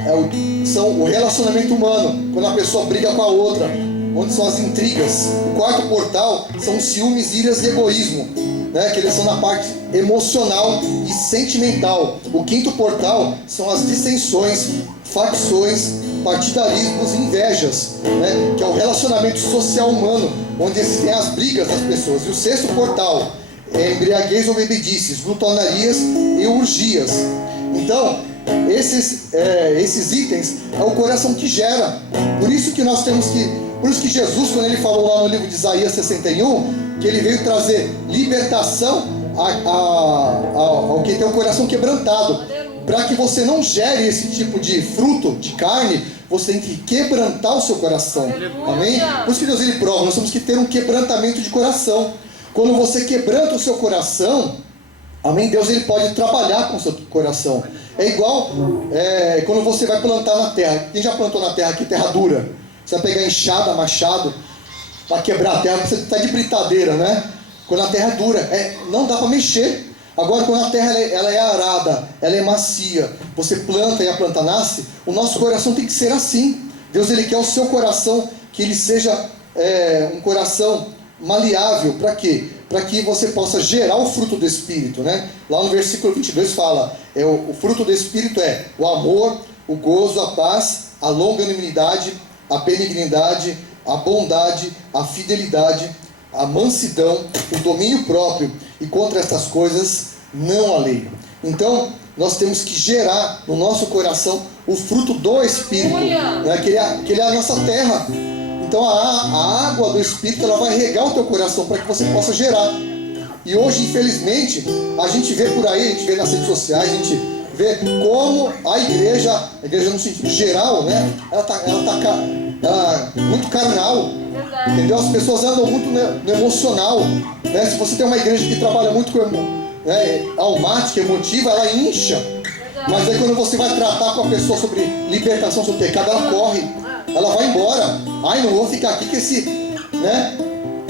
o relacionamento humano, quando a pessoa briga com a outra, onde são as intrigas. O quarto portal são ciúmes, iras e egoísmo, né, que eles são na parte emocional e sentimental. O quinto portal são as dissensões, facções, partidarismos e invejas, né, que é o relacionamento social humano, onde existem as brigas das pessoas. E o sexto portal é embriaguez ou bebedices, glutonarias e urgias. Então, esses itens é o coração que gera. Por isso que Jesus, quando ele falou lá no livro de Isaías 61, que ele veio trazer libertação ao que tem o coração quebrantado, para que você não gere esse tipo de fruto de carne, você tem que quebrantar o seu coração. Amém? Por isso que Deus ele prova, nós temos que ter um quebrantamento de coração. Quando você quebranta o seu coração, amém? Deus ele pode trabalhar com o seu coração. É igual quando você vai plantar na terra. Quem já plantou na terra aqui, terra dura? Você vai pegar enxada, machado, para quebrar a terra, você está de britadeira, né? Quando a terra é dura, não dá para mexer. Agora, quando a terra ela é arada, ela é macia, você planta e a planta nasce, o nosso coração tem que ser assim. Deus ele quer o seu coração, que ele seja um coração maleável. Para quê? Para que você possa gerar o fruto do Espírito, né? Lá no versículo 22 fala, o fruto do Espírito é o amor, o gozo, a paz, a longanimidade, a benignidade, a bondade, a fidelidade, a mansidão, o domínio próprio, e contra estas coisas não há lei. Então, nós temos que gerar no nosso coração o fruto do Espírito, né? que ele é a nossa terra. Então, a água do Espírito ela vai regar o teu coração para que você possa gerar. E hoje, infelizmente, a gente vê por aí, a gente vê nas redes sociais, a gente vê como a igreja no sentido geral, né? Ela tá muito carnal, entendeu? As pessoas andam muito no emocional, né? Se você tem uma igreja que trabalha muito com almática, emotiva, ela incha. Mas aí quando você vai tratar com a pessoa sobre libertação, sobre pecado, ela corre, ela vai embora. Ai, não vou ficar aqui que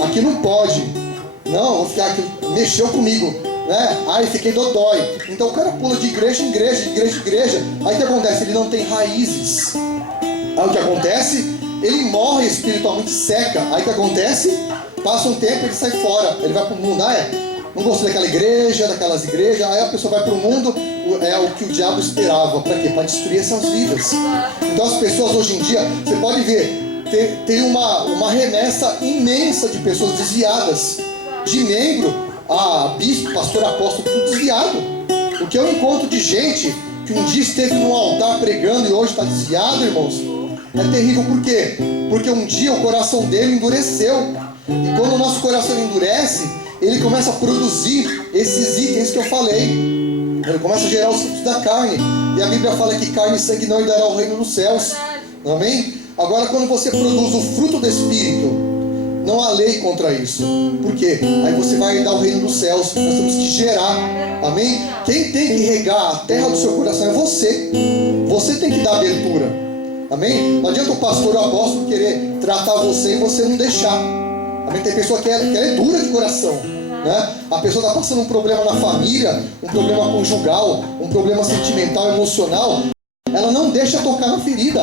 aqui não pode. Não, vou ficar aqui, mexeu comigo, né? Ai, fiquei dodói. Então o cara pula de igreja em igreja, de igreja em igreja. Aí o que acontece? Ele não tem raízes. Aí o que acontece? Ele morre espiritualmente, seca. Aí o que acontece? Passa um tempo, ele sai fora, ele vai para o mundo. Não gostou daquela igreja, daquelas igrejas. Aí a pessoa vai para o mundo, é o que o diabo esperava. Para quê? Para destruir essas vidas. Então as pessoas hoje em dia, você pode ver, tem uma remessa imensa de pessoas desviadas, de membro a bispo, pastor, apóstolo, tudo desviado. O que eu encontro de gente que um dia esteve no altar pregando e hoje está desviado, irmãos, é terrível. Por quê? Porque um dia o coração dele endureceu. E quando o nosso coração endurece, ele começa a produzir esses itens que eu falei. Ele começa a gerar os frutos da carne. E a Bíblia fala que carne e sangue não herdará o reino dos céus. Amém? Agora, quando você produz o fruto do Espírito, não há lei contra isso. Por quê? Aí você vai herdar o reino dos céus. Nós temos que gerar. Amém? Quem tem que regar a terra do seu coração é você. Você tem que dar abertura. Amém? Não adianta o pastor ou o apóstolo querer tratar você e você não deixar. Amém? Tem pessoa que é dura de coração, né? A pessoa está passando um problema na família, um problema conjugal, um problema sentimental, emocional. Ela não deixa tocar na ferida.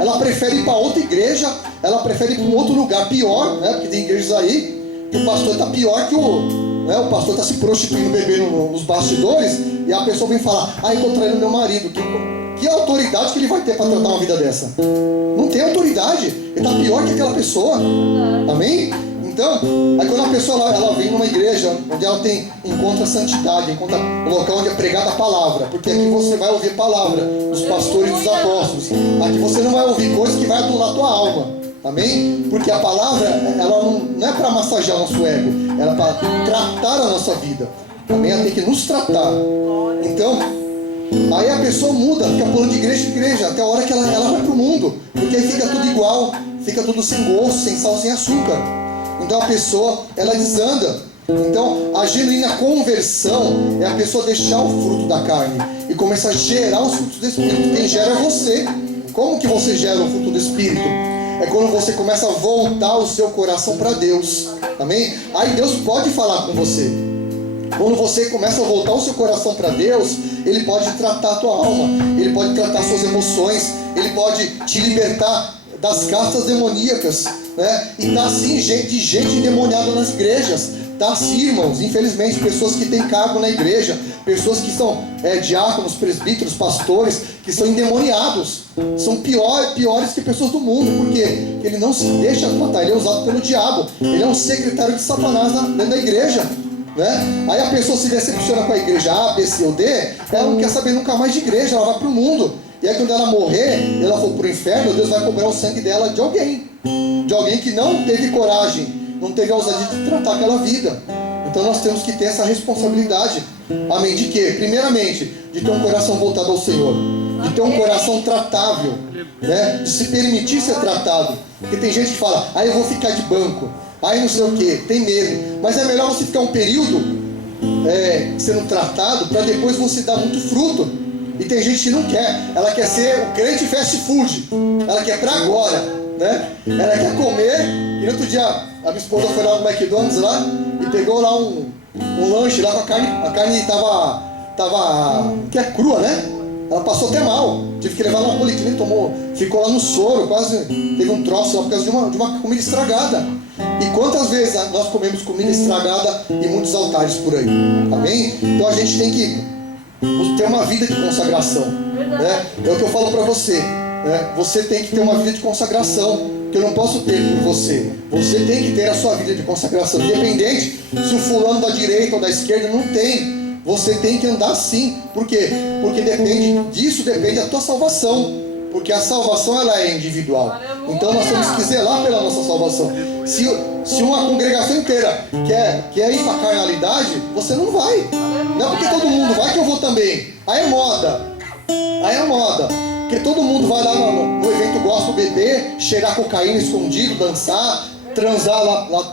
Ela prefere ir para outra igreja, ela prefere ir para um outro lugar pior, né? Porque tem igrejas aí que o pastor está pior que o pastor está se prostituindo, bebendo nos bastidores, e a pessoa vem falar: eu estou traindo meu marido. Que autoridade que ele vai ter para tratar uma vida dessa? Não tem autoridade. Ele está pior que aquela pessoa. Amém? Então, aí quando a pessoa ela vem numa igreja onde ela encontra a santidade, encontra o local onde é pregada a palavra, porque aqui você vai ouvir palavra dos pastores e dos apóstolos. Aqui você não vai ouvir coisas que vai adular a tua alma. Amém? Porque a palavra, ela não é para massagear o nosso ego, ela é para tratar a nossa vida. Amém? Ela tem que nos tratar. Então, aí a pessoa muda, fica pulando de igreja em igreja, até a hora que ela vai para o mundo, porque aí fica tudo igual, fica tudo sem gosto, sem sal, sem açúcar. Então a pessoa, ela desanda. Então a genuína conversão é a pessoa deixar o fruto da carne e começar a gerar os frutos do Espírito. Quem gera é você. Como que você gera o fruto do Espírito? É quando você começa a voltar o seu coração para Deus. Amém? Aí Deus pode falar com você. Quando você começa a voltar o seu coração para Deus, Ele pode tratar a tua alma, Ele pode tratar suas emoções, Ele pode te libertar das castas demoníacas, né? E tá assim de gente endemoniada nas igrejas. Tá assim, irmãos, infelizmente, pessoas que têm cargo na igreja, pessoas que são diáconos, presbíteros, pastores, que são endemoniados, são piores que pessoas do mundo. Por quê? Porque ele não se deixa tratar, ele é usado pelo diabo, ele é um secretário de Satanás dentro da igreja, né? Aí a pessoa se decepciona com a igreja A, B, C ou D, ela não quer saber nunca mais de igreja, ela vai para o mundo. E aí quando ela morrer, ela for para o inferno, Deus vai cobrar o sangue dela de alguém que não teve coragem, não teve a ousadia de tratar aquela vida. Então nós temos que ter essa responsabilidade. Amém? De quê? Primeiramente, de ter um coração voltado ao Senhor, de ter um coração tratável, né? De se permitir ser tratado. Porque tem gente que fala: eu vou ficar de banco, não sei o que, tem medo. Mas é melhor você ficar um período sendo tratado, para depois você dar muito fruto. E tem gente que não quer, ela quer ser o crente fast food, ela quer para agora, né? Ela quer comer. E no outro dia a minha esposa foi lá no McDonald's lá e pegou lá um lanche lá com a carne tava que é crua, né? Ela passou até mal, tive que levar ela na policlínica, ficou lá no soro, quase teve um troço lá por causa de uma comida estragada. E quantas vezes nós comemos comida estragada em muitos altares por aí? Amém? Então a gente tem que ter uma vida de consagração, né? É o que eu falo para você, né? Você tem que ter uma vida de consagração, que eu não posso ter por você. Você tem que ter a sua vida de consagração, independente se o fulano da direita ou da esquerda não tem. Você tem que andar assim. Por quê? Porque depende a tua salvação. Porque a salvação, ela é individual. Então nós temos que zelar pela nossa salvação. Se uma congregação inteira quer ir para a carnalidade, você não vai. Não é porque todo mundo vai que eu vou também. Aí é moda. Porque todo mundo vai lá no evento gospel beber, cheirar cocaína escondido, dançar, transar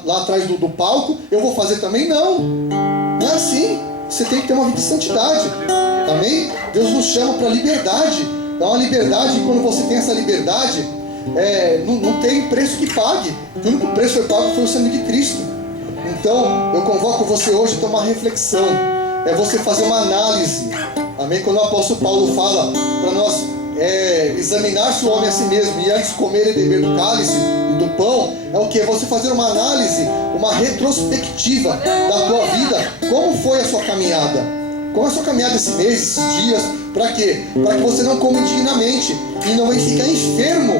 lá atrás do palco. Eu vou fazer também? Não. Não é assim. Você tem que ter uma vida de santidade. Amém? Deus nos chama para liberdade. Dá uma liberdade, e quando você tem essa liberdade, não tem preço que pague. O único preço que foi pago foi o sangue de Cristo. Então, eu convoco você hoje a ter uma reflexão. É você fazer uma análise. Amém? Quando o apóstolo Paulo fala para nós examinar-se o homem a si mesmo, e antes comer e beber do cálice e do pão é o que? Você fazer uma análise, uma retrospectiva da tua vida. Como foi a sua caminhada? Como é a sua caminhada esse mês, esses dias? Para quê? Para que você não coma indignamente e não vai ficar enfermo,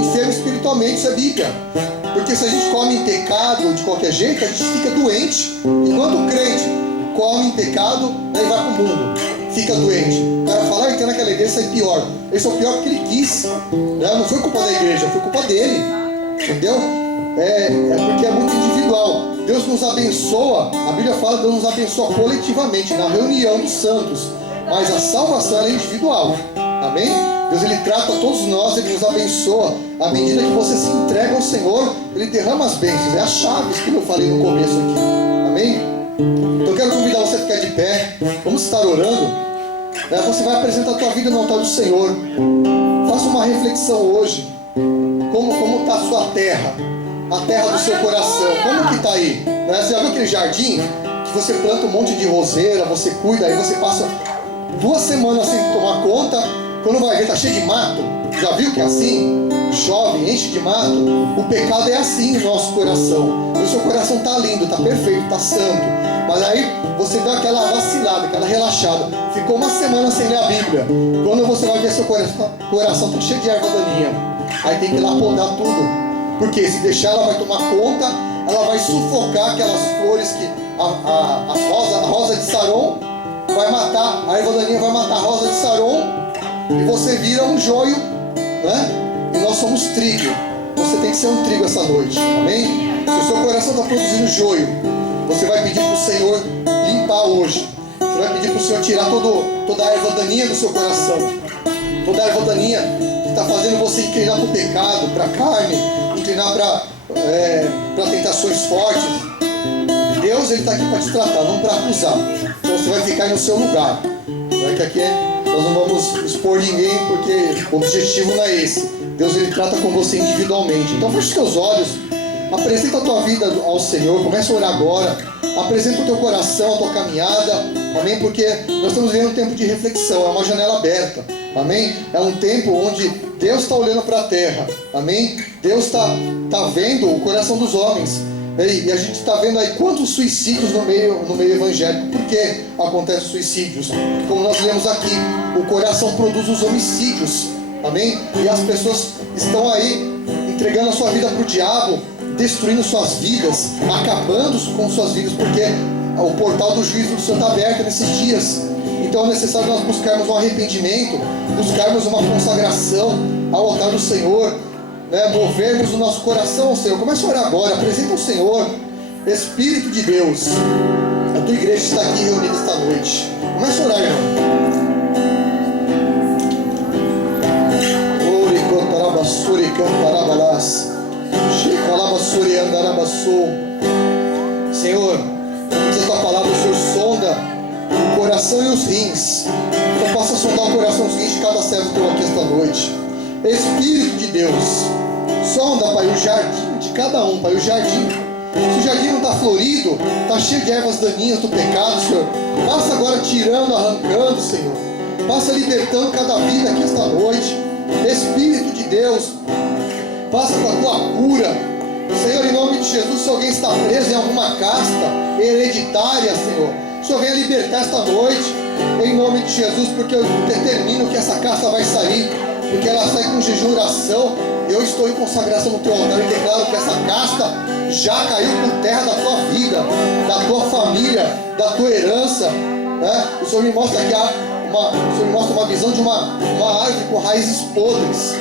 enfermo espiritualmente. Isso é Bíblia. Porque se a gente come em pecado de qualquer jeito, a gente fica doente. Enquanto o crente come em pecado, aí vai para o mundo, fica doente. O cara fala, entra naquela igreja, sai pior. Esse é o pior porque ele quis, né? Não foi culpa da igreja, foi culpa dele. Entendeu? É porque é muito individual. Deus nos abençoa, a Bíblia fala que Deus nos abençoa coletivamente, na reunião dos santos. Mas a salvação é individual. Amém? Deus, ele trata todos nós, ele nos abençoa. À medida que você se entrega ao Senhor, ele derrama as bênçãos. É as chaves que eu falei no começo aqui. Amém? Então eu quero convidar você a ficar de pé. Vamos estar orando. Você vai apresentar a tua vida no altar do Senhor. Faça uma reflexão hoje. Como está a sua terra? A terra do seu coração. Como que está aí? Você já viu aquele jardim? Que você planta um monte de roseira, você cuida, aí você passa 2 semanas sem tomar conta. Quando vai ver, está cheio de mato. Já viu que é assim? Chove, enche de mato. O pecado é assim no nosso coração. O seu coração está lindo, está perfeito, está santo. Mas aí você deu aquela vacilada, aquela relaxada. Ficou 1 semana sem ler a Bíblia. Quando você vai ver, seu coração está cheio de erva daninha. Aí tem que ir lá podar tudo. Porque se deixar, ela vai tomar conta. Ela vai sufocar aquelas flores que a rosa de Saron vai matar. A erva daninha vai matar a rosa de Saron. E você vira um joio, né? E nós somos trigo. Você tem que ser um trigo essa noite, amém? Se o seu coração está produzindo joio, você vai pedir para o Senhor limpar hoje. Você vai pedir para o Senhor tirar toda a erva daninha do seu coração. Toda a erva daninha que está fazendo você inclinar para o pecado, para a carne, inclinar para tentações fortes. Deus, ele está aqui para te tratar, não para acusar. Então você vai ficar no seu lugar. Que aqui nós não vamos expor ninguém, porque o objetivo não é esse. Deus, ele trata com você individualmente. Então feche os teus olhos, apresenta a tua vida ao Senhor, começa a orar agora, apresenta o teu coração, a tua caminhada, amém? Porque nós estamos vivendo um tempo de reflexão, é uma janela aberta, amém? É um tempo onde Deus está olhando para a terra, amém? Deus está vendo o coração dos homens. E a gente está vendo aí quantos suicídios no meio evangélico. Por que acontecem suicídios? Como nós lemos aqui, o coração produz os homicídios, amém? E as pessoas estão aí entregando a sua vida para o diabo, destruindo suas vidas, acabando com suas vidas, porque o portal do juízo do Senhor está aberto nesses dias. Então é necessário nós buscarmos um arrependimento, buscarmos uma consagração ao altar do Senhor, movermos o nosso coração ao Senhor. Começa a orar agora, apresenta ao Senhor. Espírito de Deus, a tua igreja está aqui reunida esta noite. Começa a orar, irmão. Senhor, diz a tua palavra, o Senhor sonda o coração e os rins. Então possa sondar o coração e os rins de cada servo teu aqui esta noite. Espírito de Deus, sonda, Pai, o jardim de cada um, Pai, o jardim. Se o jardim não está florido, está cheio de ervas daninhas do pecado, Senhor, passa agora tirando, arrancando, Senhor. Passa libertando cada vida aqui esta noite. Espírito de Deus, passa com a tua cura. Senhor, em nome de Jesus, se alguém está preso em alguma casta hereditária, Senhor, o Senhor venha libertar esta noite, em nome de Jesus, porque eu determino que essa casta vai sair, porque ela sai com jejum e oração. Eu estou em consagração no teu altar e declaro que essa casta já caiu por terra da tua vida, da tua família, da tua herança, né? O Senhor me mostra aqui o Senhor me mostra uma visão de uma árvore com raízes podres.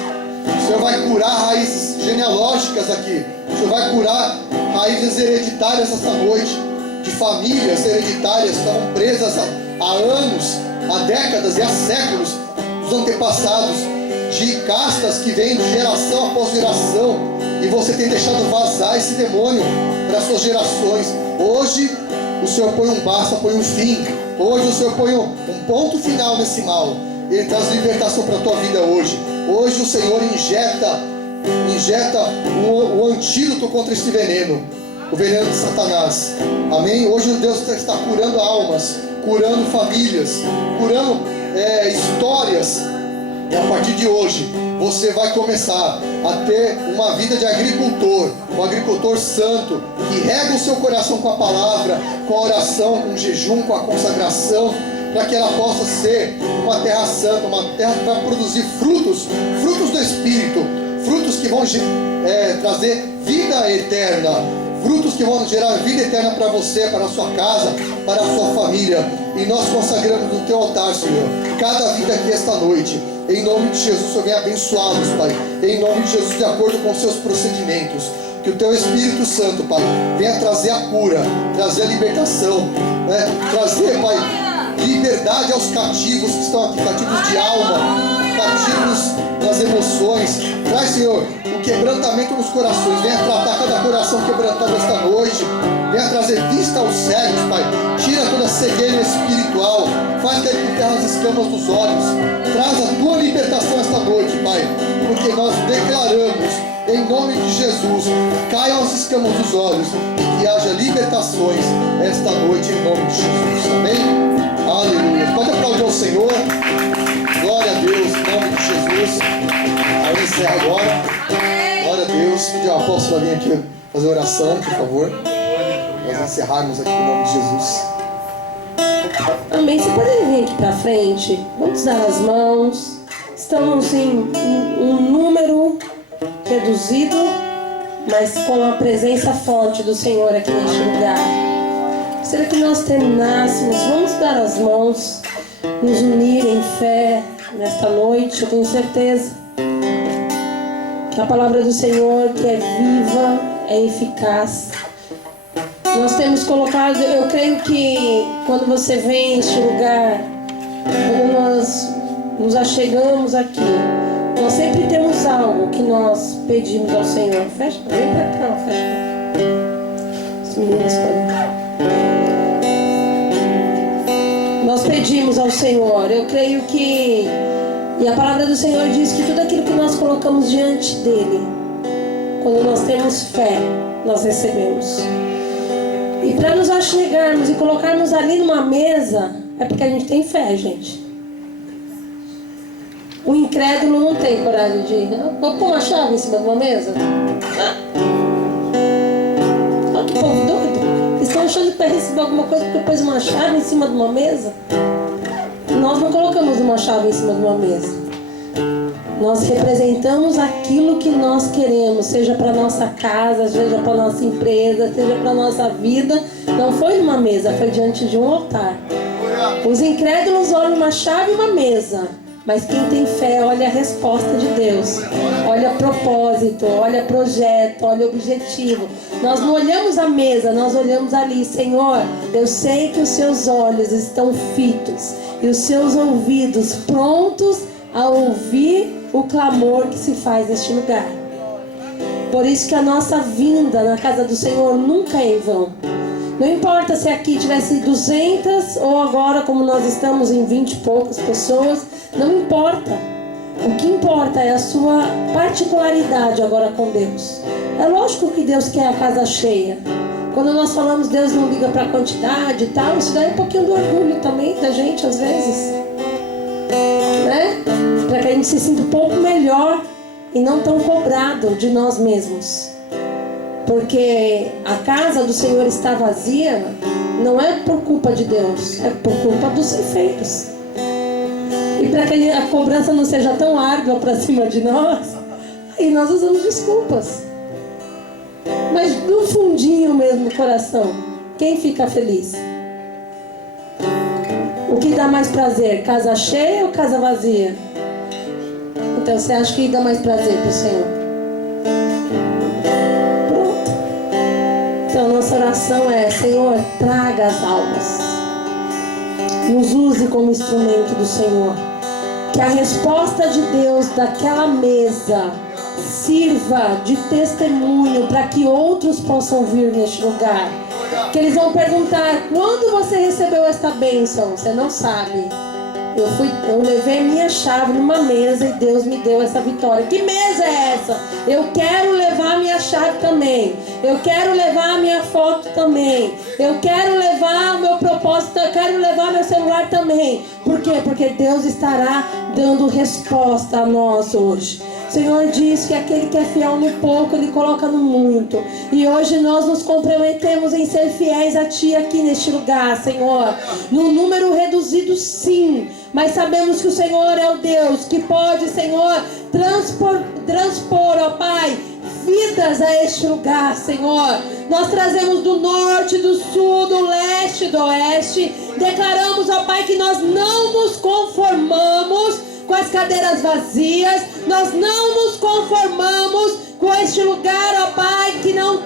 O Senhor vai curar raízes genealógicas aqui. O Senhor vai curar raízes hereditárias esta noite, de famílias hereditárias que estavam presas há anos, há décadas e há séculos dos antepassados, de castas que vêm de geração após geração, e você tem deixado vazar esse demônio para as suas gerações. Hoje o Senhor põe um basta, põe um fim. Hoje o Senhor põe um ponto final nesse mal. Ele traz libertação para a tua vida hoje. Hoje o Senhor injeta o antídoto contra esse veneno, o veneno de Satanás. Amém? Hoje Deus está curando almas, curando famílias, curando histórias E a partir de hoje, você vai começar a ter uma vida de agricultor, um agricultor santo, que rega o seu coração com a palavra, com a oração, com o jejum, com a consagração, para que ela possa ser uma terra santa, uma terra que vai produzir frutos do Espírito, frutos que vão trazer vida eterna, frutos que vão gerar vida eterna para você, para a sua casa, para a sua família. E nós consagramos no teu altar, Senhor, cada vida aqui esta noite. Em nome de Jesus, Senhor, venha abençoá-los, Pai. Em nome de Jesus, de acordo com os seus procedimentos. Que o teu Espírito Santo, Pai, venha trazer a cura, trazer a libertação, né? Trazer, Pai, liberdade aos cativos que estão aqui, cativos de alma, cativos das emoções. Traz, Senhor, o quebrantamento nos corações. Venha tratar cada coração quebrantado esta noite. Venha trazer vista aos cegos, Pai. Tira toda a cegueira espiritual. Faz cair por terra as escamas dos olhos. Traz a tua libertação esta noite, Pai. Porque nós declaramos, em nome de Jesus, caiam as escamas dos olhos e que haja libertações esta noite, em nome de Jesus. Amém? Aleluia. Pode aplaudir o Senhor. Glória a Deus, em nome de Jesus. Aí encerra agora. Glória a Deus. Pedir ao apóstolo vir aqui fazer oração, por favor. Nós encerrarmos aqui em nome de Jesus. Amém. Você pode vir aqui para frente? Vamos dar as mãos. Estamos em um número reduzido, mas com a presença forte do Senhor aqui neste lugar. Gostaria que nós terminássemos. Vamos dar as mãos, nos unir em fé nesta noite. Eu tenho certeza que a palavra do Senhor, que é viva, é eficaz. Nós temos colocado, eu creio que quando você vem a este lugar, quando nós nos achegamos aqui, nós sempre temos algo que nós pedimos ao Senhor. Fecha, vem pra cá, fecha. Os meninos podem. Nós pedimos ao Senhor. Eu creio que, e a palavra do Senhor diz que tudo aquilo que nós colocamos diante dele, quando nós temos fé, nós recebemos. E para nos achegarmos e colocarmos ali numa mesa, é porque a gente tem fé, gente. O incrédulo não tem coragem de... Vou pôr uma chave em cima de uma mesa? Olha que povo doido. Eles estão achando que vai receber alguma coisa porque pôs uma chave em cima de uma mesa. Nós não colocamos uma chave em cima de uma mesa. Nós representamos aquilo que nós queremos, seja para nossa casa, seja para nossa empresa, seja para nossa vida. Não foi numa mesa, foi diante de um altar. Os incrédulos olham uma chave e uma mesa, mas quem tem fé olha a resposta de Deus, olha propósito, olha projeto, olha objetivo. Nós não olhamos a mesa, nós olhamos ali. Senhor, eu sei que os seus olhos estão fitos e os seus ouvidos prontos a ouvir o clamor que se faz neste lugar. Por isso que a nossa vinda na casa do Senhor nunca é em vão. Não importa se aqui tivesse 200 ou agora como nós estamos em 20 e poucas pessoas, não importa. O que importa é a sua particularidade agora com Deus. É lógico que Deus quer a casa cheia. Quando nós falamos Deus não liga para a quantidade e tal, isso daí é um pouquinho do orgulho também da gente às vezes, né? Para que a gente se sinta um pouco melhor e não tão cobrado de nós mesmos. Porque a casa do Senhor está vazia, não é por culpa de Deus, é por culpa dos efeitos. E para que a cobrança não seja tão árdua para cima de nós, aí nós usamos desculpas. Mas no fundinho mesmo do coração, quem fica feliz? O que dá mais prazer? Casa cheia ou casa vazia? Então você acha que dá mais prazer para o Senhor? Pronto. Então nossa oração é: Senhor, traga as almas. Nos use como instrumento do Senhor. Que a resposta de Deus daquela mesa sirva de testemunho para que outros possam vir neste lugar. Que eles vão perguntar: quando você recebeu esta bênção? Você não sabe. Eu levei a minha chave numa mesa e Deus me deu essa vitória. Que mesa é essa? Eu quero levar a minha chave também. Eu quero levar a minha foto também. Eu quero levar o meu propósito, eu quero levar meu celular também. Por quê? Porque Deus estará dando resposta a nós hoje. O Senhor diz que aquele que é fiel no pouco, Ele coloca no muito. E hoje nós nos comprometemos em ser fiéis a Ti aqui neste lugar, Senhor. No número reduzido, sim. Mas sabemos que o Senhor é o Deus que pode, Senhor, transpor, ó Pai, vidas a este lugar, Senhor. Nós trazemos do norte, do sul, do leste, do oeste. Declaramos, ó Pai, que nós não nos conformamos com as cadeiras vazias. Nós não nos conformamos com este lugar, ó Pai, que não,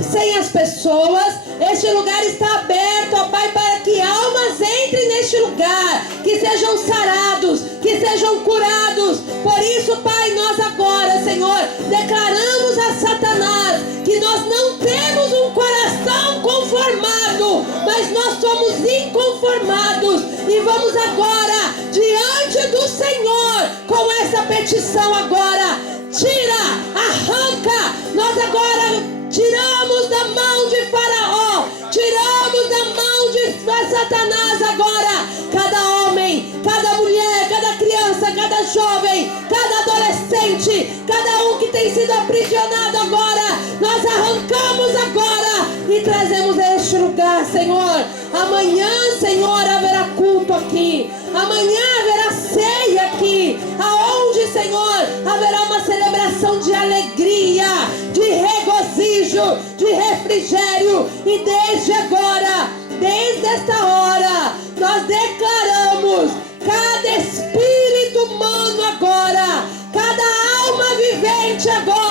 sem as pessoas. Este lugar está aberto, ó Pai, para que almas entrem neste lugar, que sejam sarados, que sejam curados. Por isso, Pai, nós agora, Senhor, declaramos a Satanás que nós não temos um coração conformado, mas nós somos inconformados. E vamos agora diante do Senhor com essa petição agora. Tira, arranca. Nós agora tiramos da mão de Faraó, tiramos da mão de Satanás agora cada homem, cada mulher, cada criança, cada jovem, cada adolescente, cada um que tem sido aprisionado agora. Nós arrancamos agora e trazemos a este lugar, Senhor. Amanhã, Senhor, haverá culto aqui. Amanhã haverá ceia aqui, aonde, Senhor, haverá uma celebração de alegria, de regozijo, de refrigério. E desde agora, desde esta hora, nós declaramos cada espírito humano agora, cada alma vivente agora.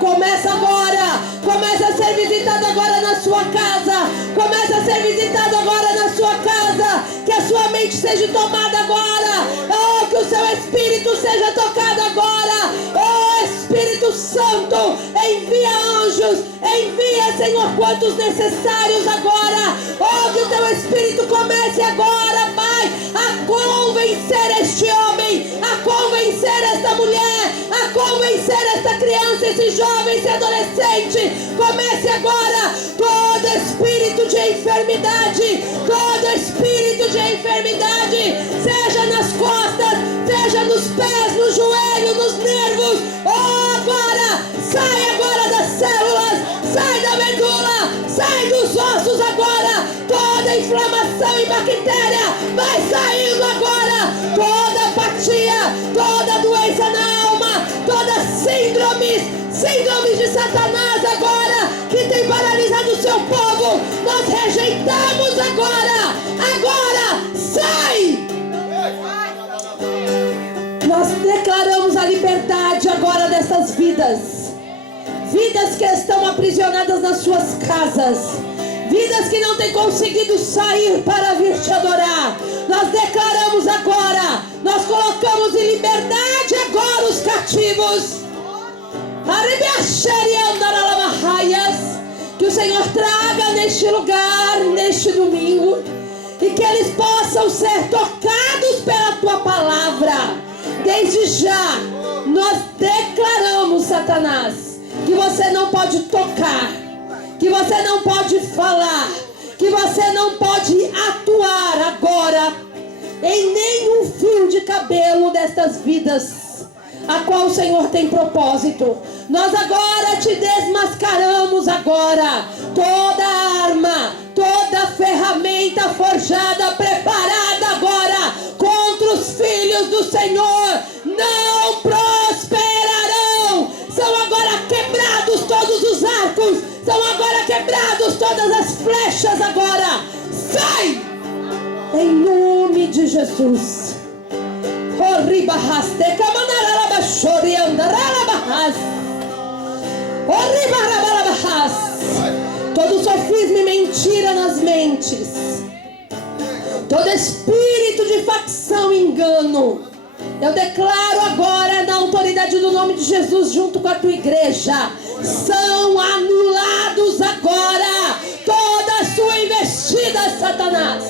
Começa agora, começa a ser visitado agora na sua casa, começa a ser visitado agora na sua casa, que a sua mente seja tomada agora, oh, que o seu espírito seja tocado agora, oh Espírito Santo, envia anjos, envia, Senhor, quantos necessários agora, oh, que o teu Espírito comece agora, Pai, a convencer este homem, a convencer esta mulher, a convencer esta criança, esse jovem, esse adolescente. Comece agora todo espírito de enfermidade, todo espírito de enfermidade, seja nas costas, seja nos pés, no joelho, nos nervos, oh, agora, sai agora das células, sai da medula, sai dos ossos agora, toda inflamação e bactéria vai saindo agora, toda apatia, toda doença na alma, toda síndromes de Satanás agora, que tem paralisado o seu povo, nós rejeitamos agora, sai! Nós declaramos a liberdade agora dessas vidas que estão aprisionadas nas suas casas, vidas que não têm conseguido sair para vir te adorar. Nós declaramos agora, nós colocamos em liberdade agora os cativos. Que o Senhor traga neste lugar, neste domingo, e que eles possam ser tocados pela tua palavra. Desde já, nós declaramos, Satanás, que você não pode tocar, que você não pode falar, que você não pode atuar agora em nenhum fio de cabelo destas vidas a qual o Senhor tem propósito. Nós agora te desmascaramos agora toda arma, toda ferramenta forjada, preparada agora contra os filhos do Senhor, não prosperarão. São agora quebrados todos os arcos, são agora quebrados todas as flechas agora. Sai! Em nome de Jesus. Todo sofisma e mentira nas mentes, todo espírito de facção e engano, eu declaro agora na autoridade do nome de Jesus, junto com a tua igreja, são anulados agora toda a sua investida, Satanás.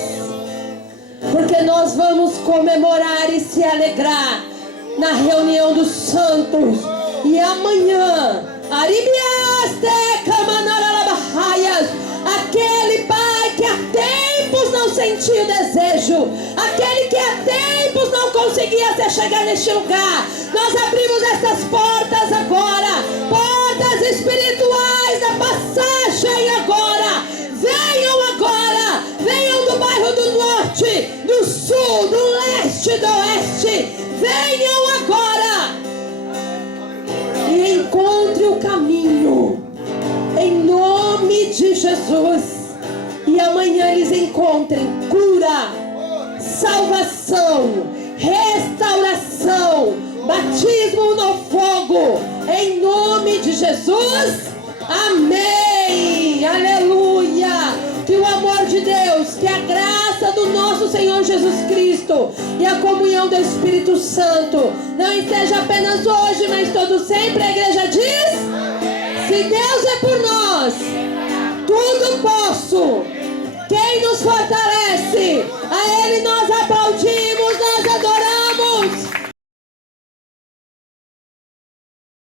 porque nós vamos comemorar e se alegrar na reunião dos santos. E amanhã, Aribiaste Kamanaralabahaias, aquele pai que há tempos não sentiu desejo, aquele que há tempos não conseguia se chegar neste lugar, nós abrimos essas portas agora, portas espirituais da passagem agora. Venham do bairro do norte, do sul, do leste, do oeste, venham agora e encontre o caminho, em nome de Jesus. E amanhã eles encontrem cura, salvação, restauração, batismo no fogo, em nome de Jesus. Amém, aleluia. Que o amor de Deus, que a graça do nosso Senhor Jesus Cristo e a comunhão do Espírito Santo não esteja apenas hoje, mas todo sempre. A igreja diz: se Deus é por nós, tudo posso. Quem nos fortalece? A Ele nós